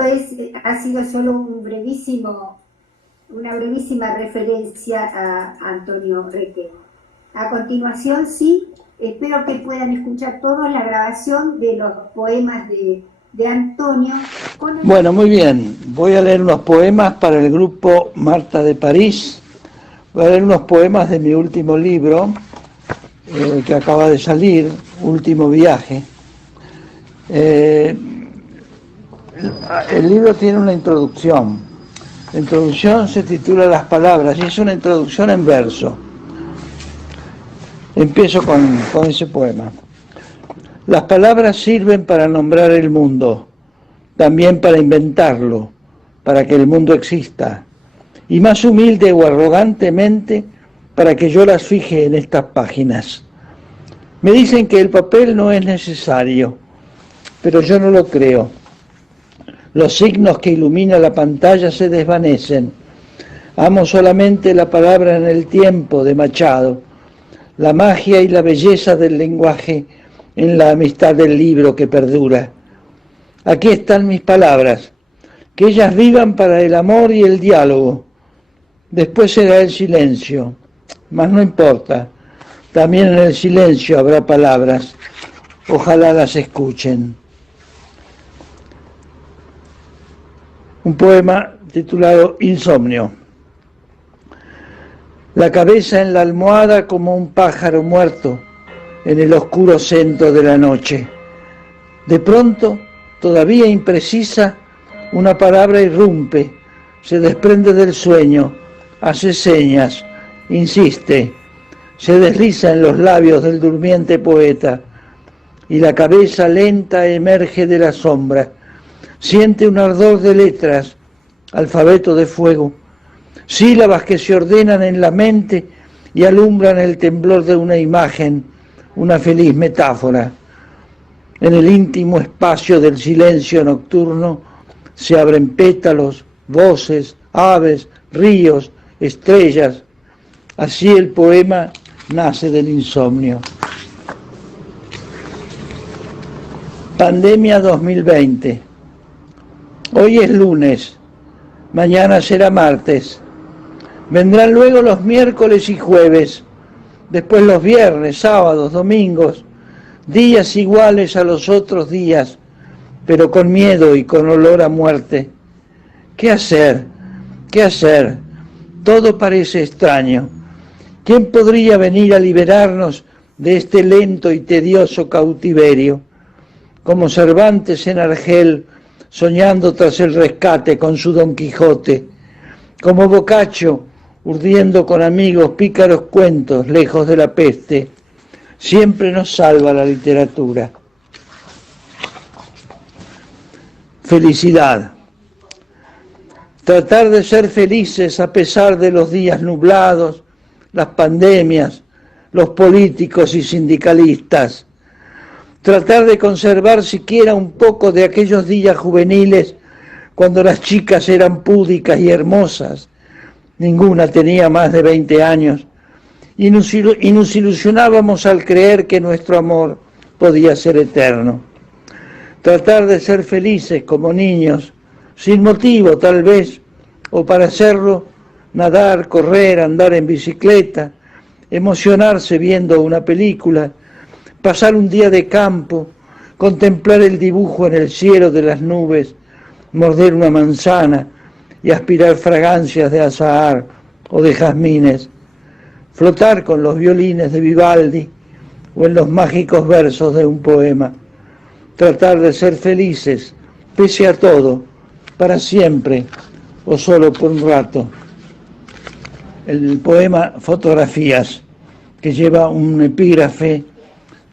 ha sido solo una brevísima referencia a Antonio Requeni. A continuación, sí, espero que puedan escuchar todos la grabación de los poemas de Antonio. Bueno, muy bien. Voy a leer unos poemas para el grupo Marta de París. Voy a leer unos poemas de mi último libro, que acaba de salir, Último Viaje. El libro tiene una introducción. La introducción se titula Las Palabras y es una introducción en verso. Empiezo con ese poema. Las palabras sirven para nombrar el mundo, también para inventarlo, para que el mundo exista, y más humilde o arrogantemente para que yo las fije en estas páginas. Me dicen que el papel no es necesario, pero yo no lo creo. Los signos que ilumina la pantalla se desvanecen. Amo solamente la palabra en el tiempo de Machado, la magia y la belleza del lenguaje en la amistad del libro que perdura. Aquí están mis palabras, que ellas vivan para el amor y el diálogo. Después será el silencio, mas no importa, también en el silencio habrá palabras, ojalá las escuchen. Un poema titulado Insomnio. La cabeza en la almohada como un pájaro muerto en el oscuro centro de la noche. De pronto, todavía imprecisa, una palabra irrumpe, se desprende del sueño, hace señas, insiste, se desliza en los labios del durmiente poeta y la cabeza lenta emerge de la sombra. Siente un ardor de letras, alfabeto de fuego, sílabas que se ordenan en la mente y alumbran el temblor de una imagen, una feliz metáfora. En el íntimo espacio del silencio nocturno se abren pétalos, voces, aves, ríos, estrellas. Así el poema nace del insomnio. Pandemia 2020. Hoy es lunes, mañana será martes. Vendrán luego los miércoles y jueves, después los viernes, sábados, domingos, días iguales a los otros días, pero con miedo y con olor a muerte. ¿Qué hacer? ¿Qué hacer? Todo parece extraño. ¿Quién podría venir a liberarnos de este lento y tedioso cautiverio? Como Cervantes en Argel, soñando tras el rescate con su Don Quijote, como Boccaccio, urdiendo con amigos pícaros cuentos lejos de la peste. Siempre nos salva la literatura. Felicidad. Tratar de ser felices a pesar de los días nublados, las pandemias, los políticos y sindicalistas. Tratar de conservar siquiera un poco de aquellos días juveniles cuando las chicas eran púdicas y hermosas. Ninguna tenía más de 20 años y nos ilusionábamos al creer que nuestro amor podía ser eterno. Tratar de ser felices como niños, sin motivo tal vez, o para hacerlo, nadar, correr, andar en bicicleta, emocionarse viendo una película, pasar un día de campo, contemplar el dibujo en el cielo de las nubes, morder una manzana y aspirar fragancias de azahar o de jazmines, flotar con los violines de Vivaldi o en los mágicos versos de un poema, tratar de ser felices, pese a todo, para siempre o solo por un rato. El poema Fotografías, que lleva un epígrafe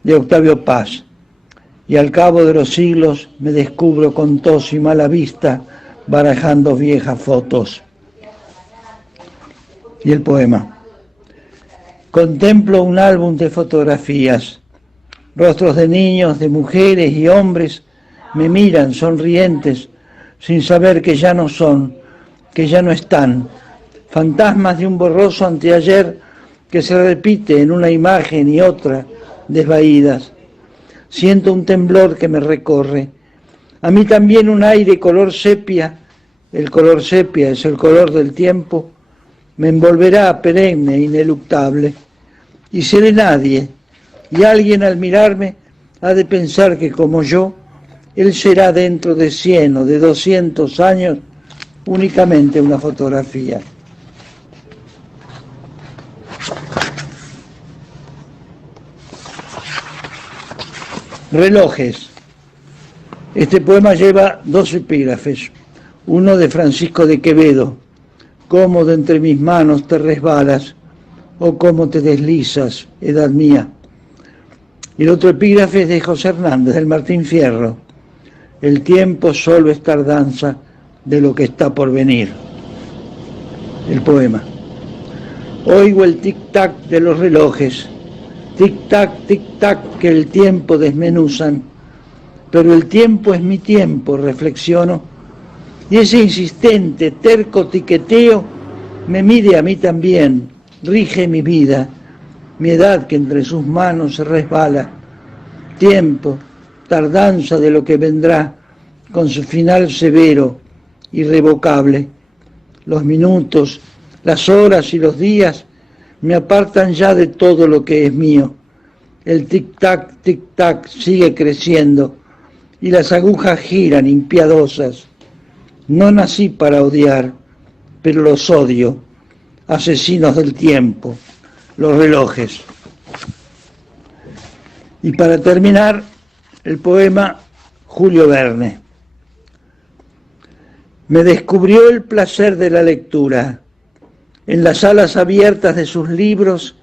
de Octavio Paz. Y al cabo de los siglos me descubro con tos y mala vista, barajando viejas fotos. Y el poema. Contemplo un álbum de fotografías. Rostros de niños, de mujeres y hombres me miran sonrientes, sin saber que ya no son, que ya no están. Fantasmas de un borroso anteayer que se repite en una imagen y otra, desvaídas. Siento un temblor que me recorre. A mí también un aire color sepia, el color sepia es el color del tiempo, me envolverá perenne, ineluctable. Y seré nadie, y alguien al mirarme ha de pensar que como yo, él será dentro de 100 o de 200 años únicamente una fotografía. Relojes. Este poema lleva 2 epígrafes, uno de Francisco de Quevedo, cómo de entre mis manos te resbalas, o cómo te deslizas, edad mía. Y el otro epígrafe es de José Hernández, del Martín Fierro, el tiempo solo es tardanza de lo que está por venir. El poema. Oigo el tic-tac de los relojes, tic-tac, que el tiempo desmenuzan, pero el tiempo es mi tiempo, reflexiono, y ese insistente, terco tiqueteo me mide a mí también, rige mi vida, mi edad que entre sus manos se resbala, tiempo, tardanza de lo que vendrá, con su final severo, irrevocable. Los minutos, las horas y los días me apartan ya de todo lo que es mío. El tic-tac sigue creciendo y las agujas giran impiadosas. No nací para odiar, pero los odio, asesinos del tiempo, los relojes. Y para terminar, el poema Julio Verne. Me descubrió el placer de la lectura. En las salas abiertas de sus libros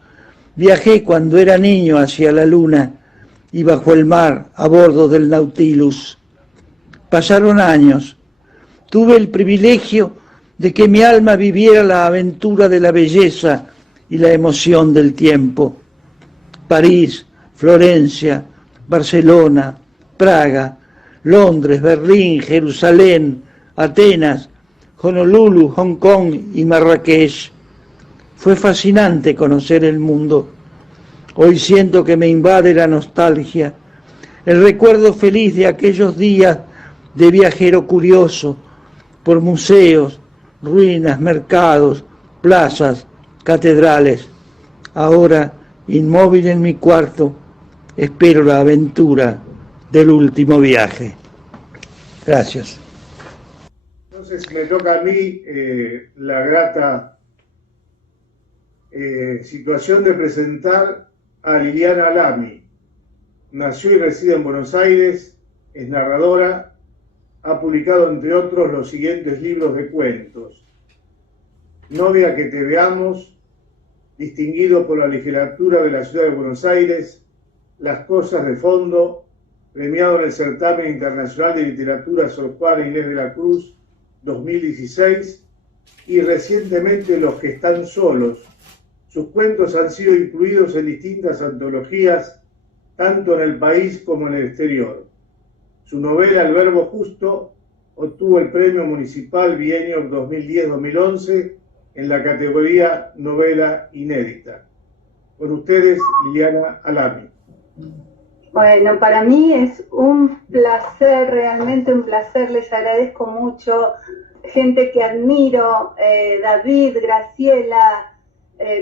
viajé cuando era niño hacia la luna y bajo el mar a bordo del Nautilus. Pasaron años. Tuve el privilegio de que mi alma viviera la aventura de la belleza y la emoción del tiempo. París, Florencia, Barcelona, Praga, Londres, Berlín, Jerusalén, Atenas, Honolulu, Hong Kong y Marrakech. Fue fascinante conocer el mundo. Hoy siento que me invade la nostalgia, el recuerdo feliz de aquellos días de viajero curioso por museos, ruinas, mercados, plazas, catedrales. Ahora, inmóvil en mi cuarto, espero la aventura del último viaje. Gracias. Entonces me toca a mí la grata situación de presentar a Liliana Alami. Nació y reside en Buenos Aires, es narradora, ha publicado entre otros los siguientes libros de cuentos: Novia que te veamos, distinguido por la literatura de la ciudad de Buenos Aires, Las cosas de fondo, premiado en el Certamen Internacional de Literatura Sor Juana Inés de la Cruz 2016, y recientemente Los que están solos. Sus cuentos han sido incluidos en distintas antologías, tanto en el país como en el exterior. Su novela El verbo justo obtuvo el Premio Municipal Bienio 2010-2011 en la categoría Novela Inédita. Con ustedes, Liliana Alami. Bueno, para mí es un placer, realmente un placer, les agradezco mucho, gente que admiro, David, Graciela,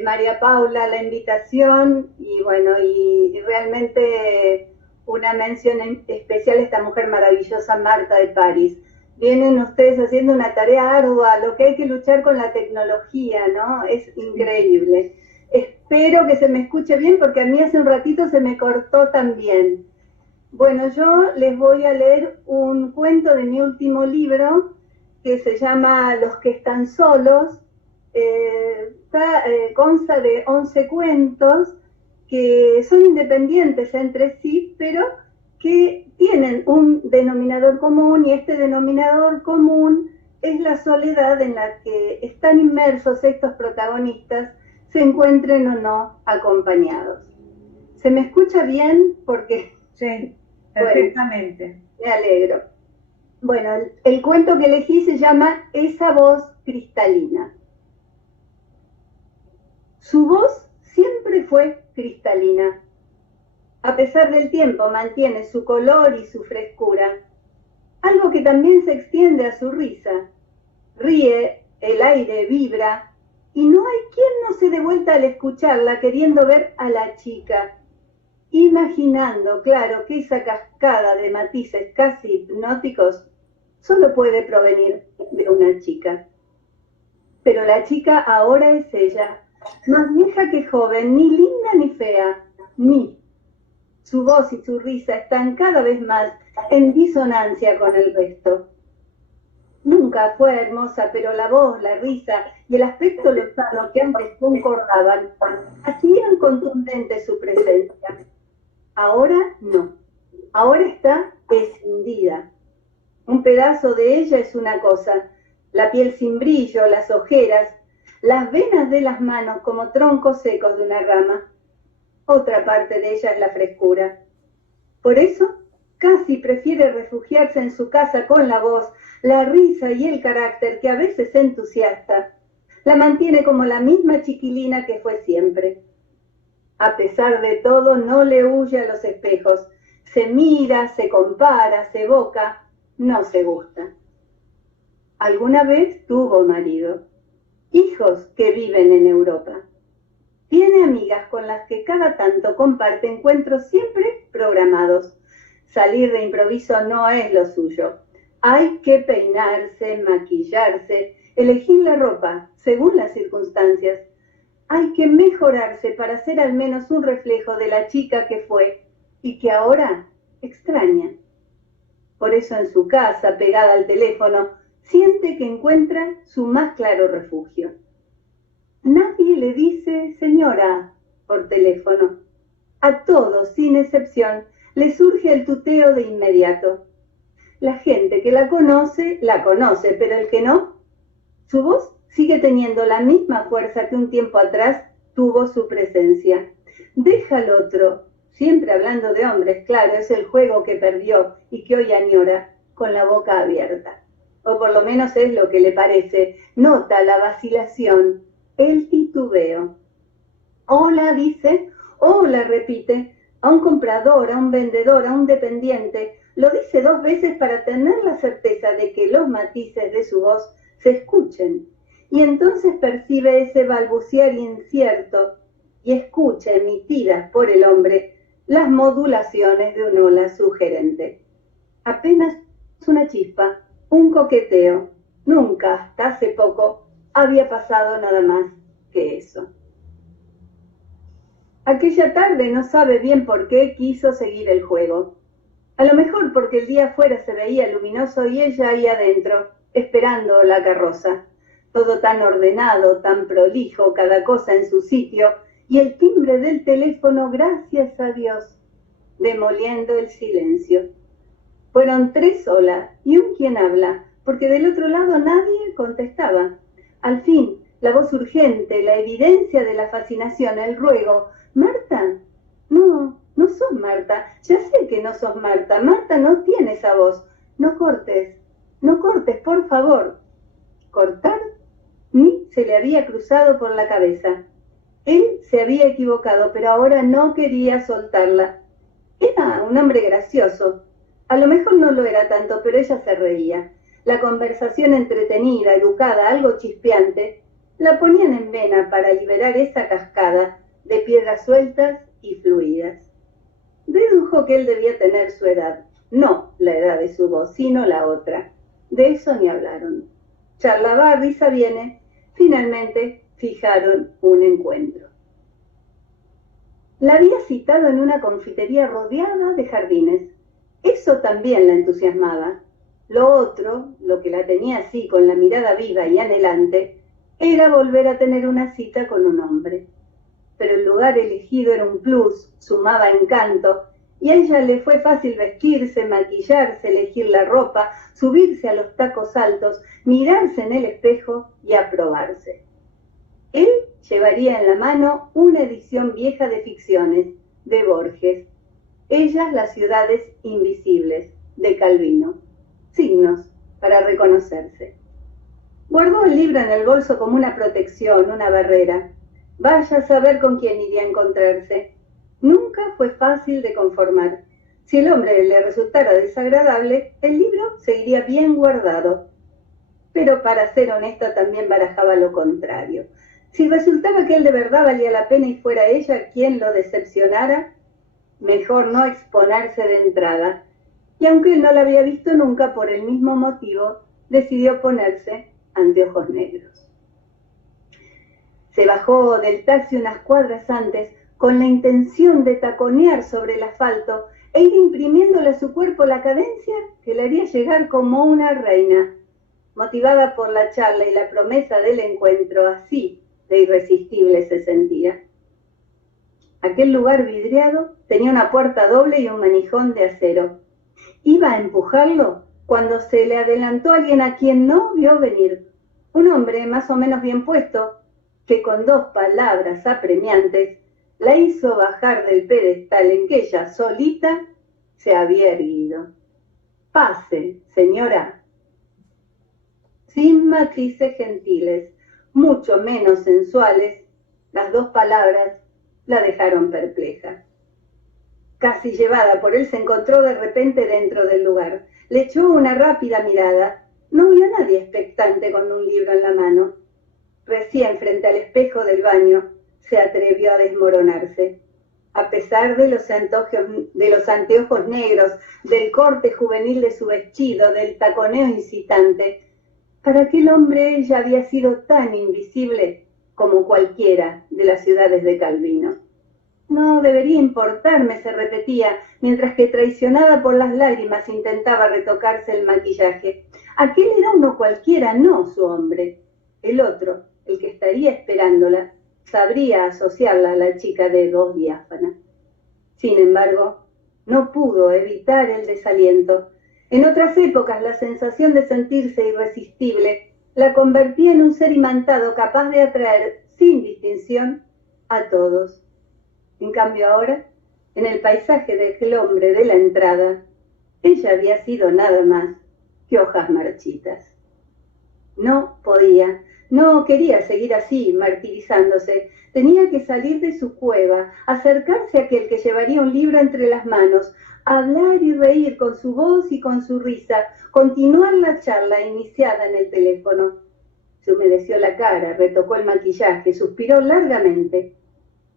María Paula, la invitación, y bueno, y realmente una mención especial a esta mujer maravillosa, Marta de París. Vienen ustedes haciendo una tarea ardua, lo que hay que luchar con la tecnología, ¿no? Es increíble. Espero que se me escuche bien porque a mí hace un ratito se me cortó también. Bueno, yo les voy a leer un cuento de mi último libro que se llama Los que están solos. Consta de 11 cuentos que son independientes entre sí, pero que tienen un denominador común, y este denominador común es la soledad en la que están inmersos estos protagonistas, se encuentren o no acompañados. ¿Se me escucha bien? Porque sí, perfectamente. Bueno, me alegro. Bueno, el cuento que elegí se llama Esa voz cristalina. Su voz siempre fue cristalina. A pesar del tiempo mantiene su color y su frescura, algo que también se extiende a su risa. Ríe, el aire vibra, y no hay quien no se dé vuelta al escucharla queriendo ver a la chica, imaginando, claro, que esa cascada de matices casi hipnóticos solo puede provenir de una chica. Pero la chica ahora es ella, más vieja que joven, ni linda ni fea, ni. Su voz y su risa están cada vez más en disonancia con el resto. Nunca fue hermosa, pero la voz, la risa y el aspecto lozano que antes concordaban hacían contundente su presencia. Ahora no. Ahora está escindida. Un pedazo de ella es una cosa, la piel sin brillo, las ojeras, las venas de las manos como troncos secos de una rama. Otra parte de ella es la frescura. Por eso, casi prefiere refugiarse en su casa con la voz, la risa y el carácter que a veces entusiasta. La mantiene como la misma chiquilina que fue siempre. A pesar de todo, no le huye a los espejos. Se mira, se compara, se evoca, no se gusta. Alguna vez tuvo marido, hijos que viven en Europa. Tiene amigas con las que cada tanto comparte encuentros siempre programados. Salir de improviso no es lo suyo. Hay que peinarse, maquillarse, elegir la ropa según las circunstancias. Hay que mejorarse para ser al menos un reflejo de la chica que fue y que ahora extraña. Por eso en su casa, pegada al teléfono, siente que encuentra su más claro refugio. Nadie le dice señora por teléfono. A todos, sin excepción, le surge el tuteo de inmediato. La gente que la conoce, pero el que no, su voz sigue teniendo la misma fuerza que un tiempo atrás tuvo su presencia. Deja al otro, siempre hablando de hombres, claro, es el juego que perdió y que hoy añora, con la boca abierta. O por lo menos es lo que le parece. Nota la vacilación, el titubeo. Hola, dice, hola, repite, a un comprador, a un vendedor, a un dependiente, lo dice 2 veces para tener la certeza de que los matices de su voz se escuchen. Y entonces percibe ese balbucear incierto y escucha emitidas por el hombre las modulaciones de una ola sugerente. Apenas una chispa, un coqueteo. Nunca, hasta hace poco, había pasado nada más que eso. Aquella tarde no sabe bien por qué quiso seguir el juego. A lo mejor porque el día afuera se veía luminoso y ella ahí adentro, esperando la carroza. Todo tan ordenado, tan prolijo, cada cosa en su sitio, y el timbre del teléfono, gracias a Dios, demoliendo el silencio. Fueron 3 solas y un quien habla, porque del otro lado nadie contestaba. Al fin, la voz urgente, la evidencia de la fascinación, el ruego. ¿Marta? No, no sos Marta. Ya sé que no sos Marta. Marta no tiene esa voz. No cortes, por favor. ¿Cortar? Ni se le había cruzado por la cabeza. Él se había equivocado, pero ahora no quería soltarla. Era un hombre gracioso. A lo mejor no lo era tanto, pero ella se reía. La conversación entretenida, educada, algo chispeante, la ponían en vena para liberar esa cascada de piedras sueltas y fluidas. Dedujo que él debía tener su edad, no la edad de su voz, sino la otra. De eso ni hablaron. Charla va, risa viene. Finalmente fijaron un encuentro. La había citado en una confitería rodeada de jardines. Eso también la entusiasmaba. Lo otro, lo que la tenía así con la mirada viva y anhelante, era volver a tener una cita con un hombre. Pero el lugar elegido era un plus, sumaba encanto, y a ella le fue fácil vestirse, maquillarse, elegir la ropa, subirse a los tacos altos, mirarse en el espejo y aprobarse. Él llevaría en la mano una edición vieja de ficciones, de Borges. Ellas las ciudades invisibles, de Calvino. Signos para reconocerse. Guardó el libro en el bolso como una protección, una barrera. Vaya a saber con quién iría a encontrarse. Nunca fue fácil de conformar. Si el hombre le resultara desagradable, el libro seguiría bien guardado. Pero para ser honesta también barajaba lo contrario. Si resultaba que él de verdad valía la pena y fuera ella quien lo decepcionara, mejor no exponerse de entrada. Y aunque él no la había visto nunca por el mismo motivo, decidió ponerse anteojos negros. Se bajó del taxi unas cuadras antes con la intención de taconear sobre el asfalto e ir imprimiéndole a su cuerpo la cadencia que le haría llegar como una reina. Motivada por la charla y la promesa del encuentro, así de irresistible se sentía. Aquel lugar vidriado tenía una puerta doble y un manijón de acero. Iba a empujarlo cuando se le adelantó alguien a quien no vio venir. Un hombre más o menos bien puesto, que con 2 palabras apremiantes la hizo bajar del pedestal en que ella solita se había erguido. «Pase, señora». Sin matices gentiles, mucho menos sensuales, las 2 palabras la dejaron perpleja. Casi llevada por él, se encontró de repente dentro del lugar. Le echó una rápida mirada. No vio a nadie expectante con un libro en la mano. Recién frente al espejo del baño se atrevió a desmoronarse. A pesar de los anteojos negros, del corte juvenil de su vestido, del taconeo incitante, para aquel hombre ella había sido tan invisible como cualquiera de las ciudades de Calvino. No debería importarme, se repetía, mientras que traicionada por las lágrimas intentaba retocarse el maquillaje. Aquel era uno cualquiera, no su hombre. El otro, el que estaría esperándola, sabría asociarla a la chica de voz diáfana. Sin embargo, no pudo evitar el desaliento. En otras épocas, la sensación de sentirse irresistible la convertía en un ser imantado capaz de atraer, sin distinción, a todos. En cambio ahora, en el paisaje de aquel hombre de la entrada, ella había sido nada más que hojas marchitas. No podía, No quería seguir así, martirizándose. Tenía que salir de su cueva, acercarse a aquel que llevaría un libro entre las manos, hablar y reír con su voz y con su risa, continuar la charla iniciada en el teléfono. Se humedeció la cara, retocó el maquillaje, suspiró largamente.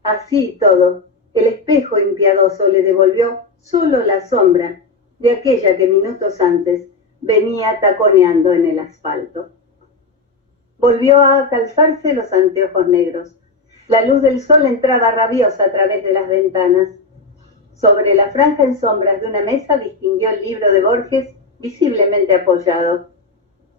Así todo, el espejo impiadoso le devolvió solo la sombra de aquella que minutos antes venía taconeando en el asfalto. Volvió a calzarse los anteojos negros. La luz del sol entraba rabiosa a través de las ventanas. Sobre la franja en sombras de una mesa distinguió el libro de Borges visiblemente apoyado.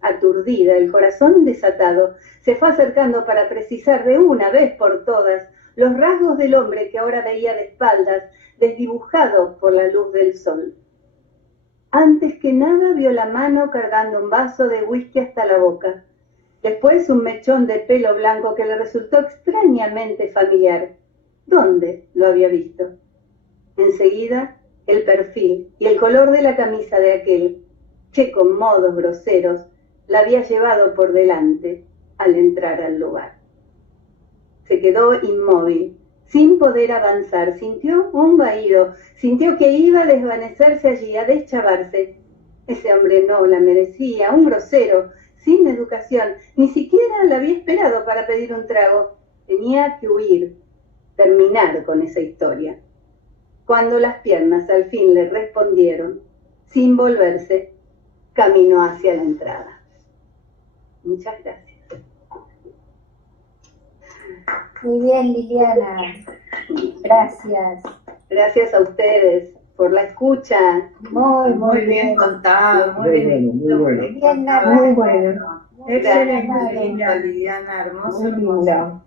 Aturdida, el corazón desatado, se fue acercando para precisar de una vez por todas los rasgos del hombre que ahora veía de espaldas, desdibujado por la luz del sol. Antes que nada vio la mano cargando un vaso de whisky hasta la boca. Después un mechón de pelo blanco que le resultó extrañamente familiar. ¿Dónde lo había visto? Enseguida, el perfil y el color de la camisa de aquel, que con modos groseros la había llevado por delante al entrar al lugar. Se quedó inmóvil, sin poder avanzar. Sintió un vaído, sintió que iba a desvanecerse allí, a deschavarse. Ese hombre no la merecía, un grosero, sin educación, ni siquiera la había esperado para pedir un trago. Tenía que huir, terminar con esa historia. Cuando las piernas al fin le respondieron, sin volverse, caminó hacia la entrada. Muchas gracias. Muy bien, Liliana. Gracias. Gracias a ustedes por la escucha. Muy bien contado, muy bien. Muy bueno. Bien, Muy bueno. Excelente, Liliana, hermoso. Muy lindo.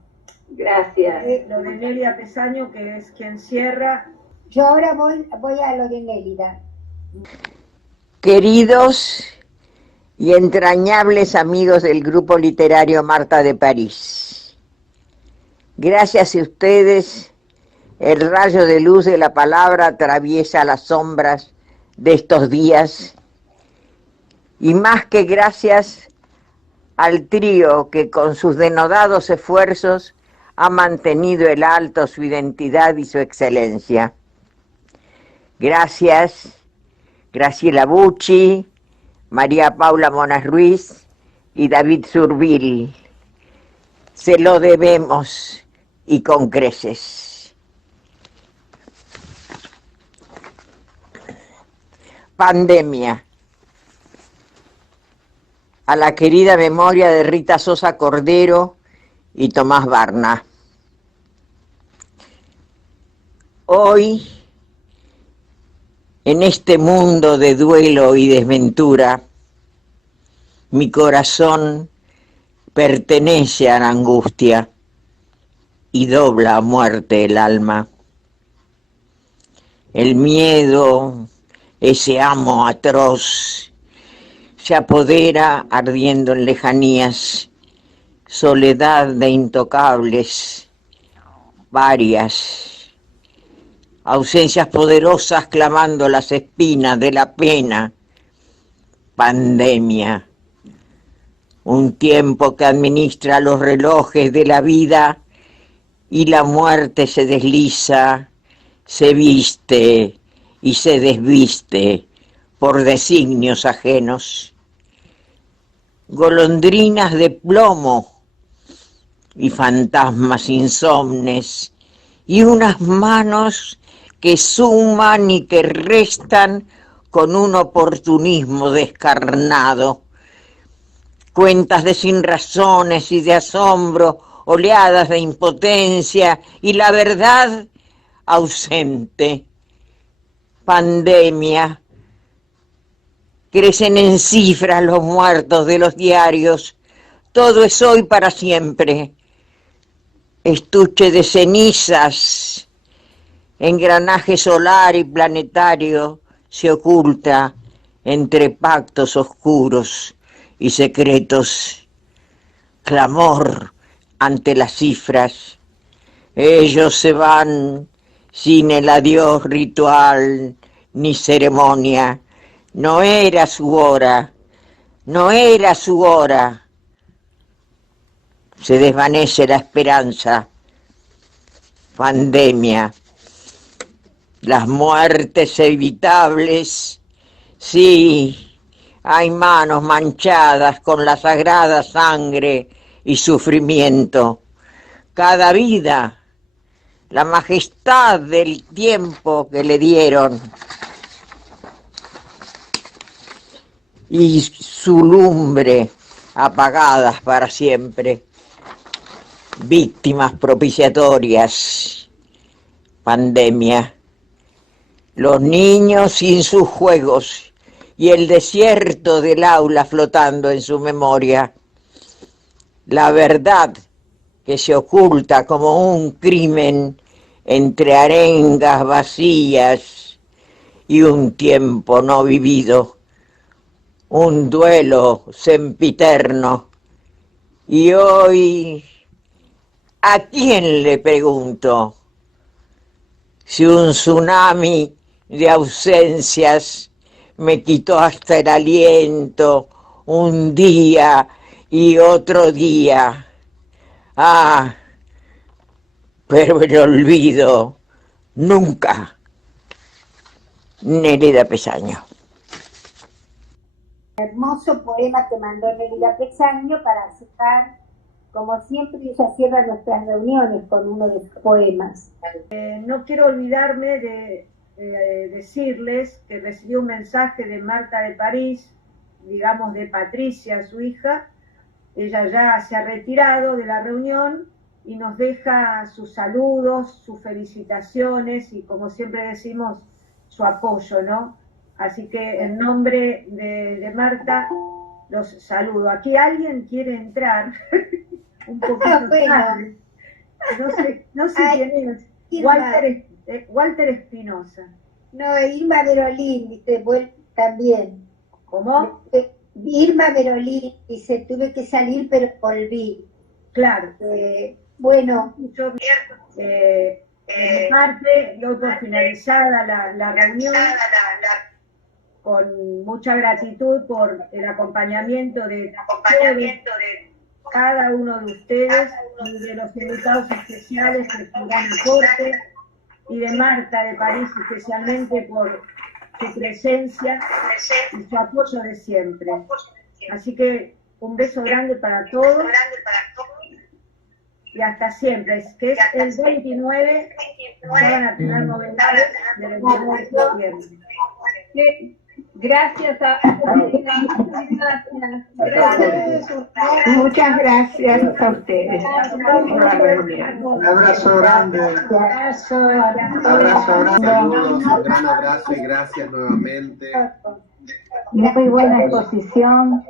Gracias. Lo de Nelia Pesaño, que es quien cierra. Yo ahora voy a lo de Nélida. Queridos y entrañables amigos del grupo literario Marta de París, gracias a ustedes, el rayo de luz de la palabra atraviesa las sombras de estos días, y más que gracias al trío que con sus denodados esfuerzos ha mantenido el alto su identidad y su excelencia. Gracias, Graciela Bucci, María Paula Mona Ruiz y David Surbil. Se lo debemos y con creces. Pandemia. A la querida memoria de Rita Sosa Cordero y Tomás Barna. Hoy, en este mundo de duelo y desventura, mi corazón pertenece a la angustia y dobla a muerte el alma. El miedo, ese amo atroz, se apodera ardiendo en lejanías, soledad de intocables, varias ausencias poderosas clamando las espinas de la pena. Pandemia, un tiempo que administra los relojes de la vida y la muerte se desliza, se viste y se desviste por designios ajenos. Golondrinas de plomo y fantasmas insomnes y unas manos que suman y que restan con un oportunismo descarnado. Cuentas de sinrazones y de asombro, oleadas de impotencia y la verdad ausente. Pandemia. Crecen en cifras los muertos de los diarios. Todo es hoy para siempre. Estuche de cenizas, engranaje solar y planetario se oculta entre pactos oscuros y secretos. Clamor ante las cifras. Ellos se van sin el adiós ritual ni ceremonia. No era su hora, no era su hora. se desvanece la esperanza. Pandemia, las muertes evitables, sí, hay manos manchadas con la sagrada sangre y sufrimiento. Cada vida, la majestad del tiempo que le dieron y su lumbre apagadas para siempre. Víctimas propiciatorias, pandemia, los niños sin sus juegos y el desierto del aula flotando en su memoria, la verdad que se oculta como un crimen entre arengas vacías y un tiempo no vivido, un duelo sempiterno. Y hoy, ¿a quién le pregunto si un tsunami de ausencias me quitó hasta el aliento un día y otro día? Ah, pero el olvido nunca. Nélida Pesaño. Hermoso poema que mandó Nélida Pesaño para cerrar. Como siempre, ella cierra nuestras reuniones con uno de sus poemas. No quiero olvidarme de decirles que recibí un mensaje de Marta de París, digamos de Patricia, su hija. Ella ya se ha retirado de la reunión y nos deja sus saludos, sus felicitaciones y, como siempre decimos, su apoyo, ¿no? Así que en nombre de Marta los saludo. Aquí alguien quiere entrar. Un poquito tarde. No sé quién es. Walter Espinosa. No, Irma Merolín, dice, también. ¿Cómo? Irma Merolín, dice, tuve que salir, pero volví. Claro. Bueno. De mi parte, doy por finalizada la reunión, con mucha gratitud por el acompañamiento de cada uno de ustedes y de los invitados especiales que estuvieron en corte, y de Marta de París especialmente por su presencia y su apoyo de siempre. Así que un beso grande para todos y hasta siempre, que es el 29, van a tener novedades del 29 de septiembre. Gracias a Muchas gracias a ustedes. Un abrazo grande. Un abrazo grande. Saludos, un gran abrazo y gracias nuevamente. Muy buena exposición.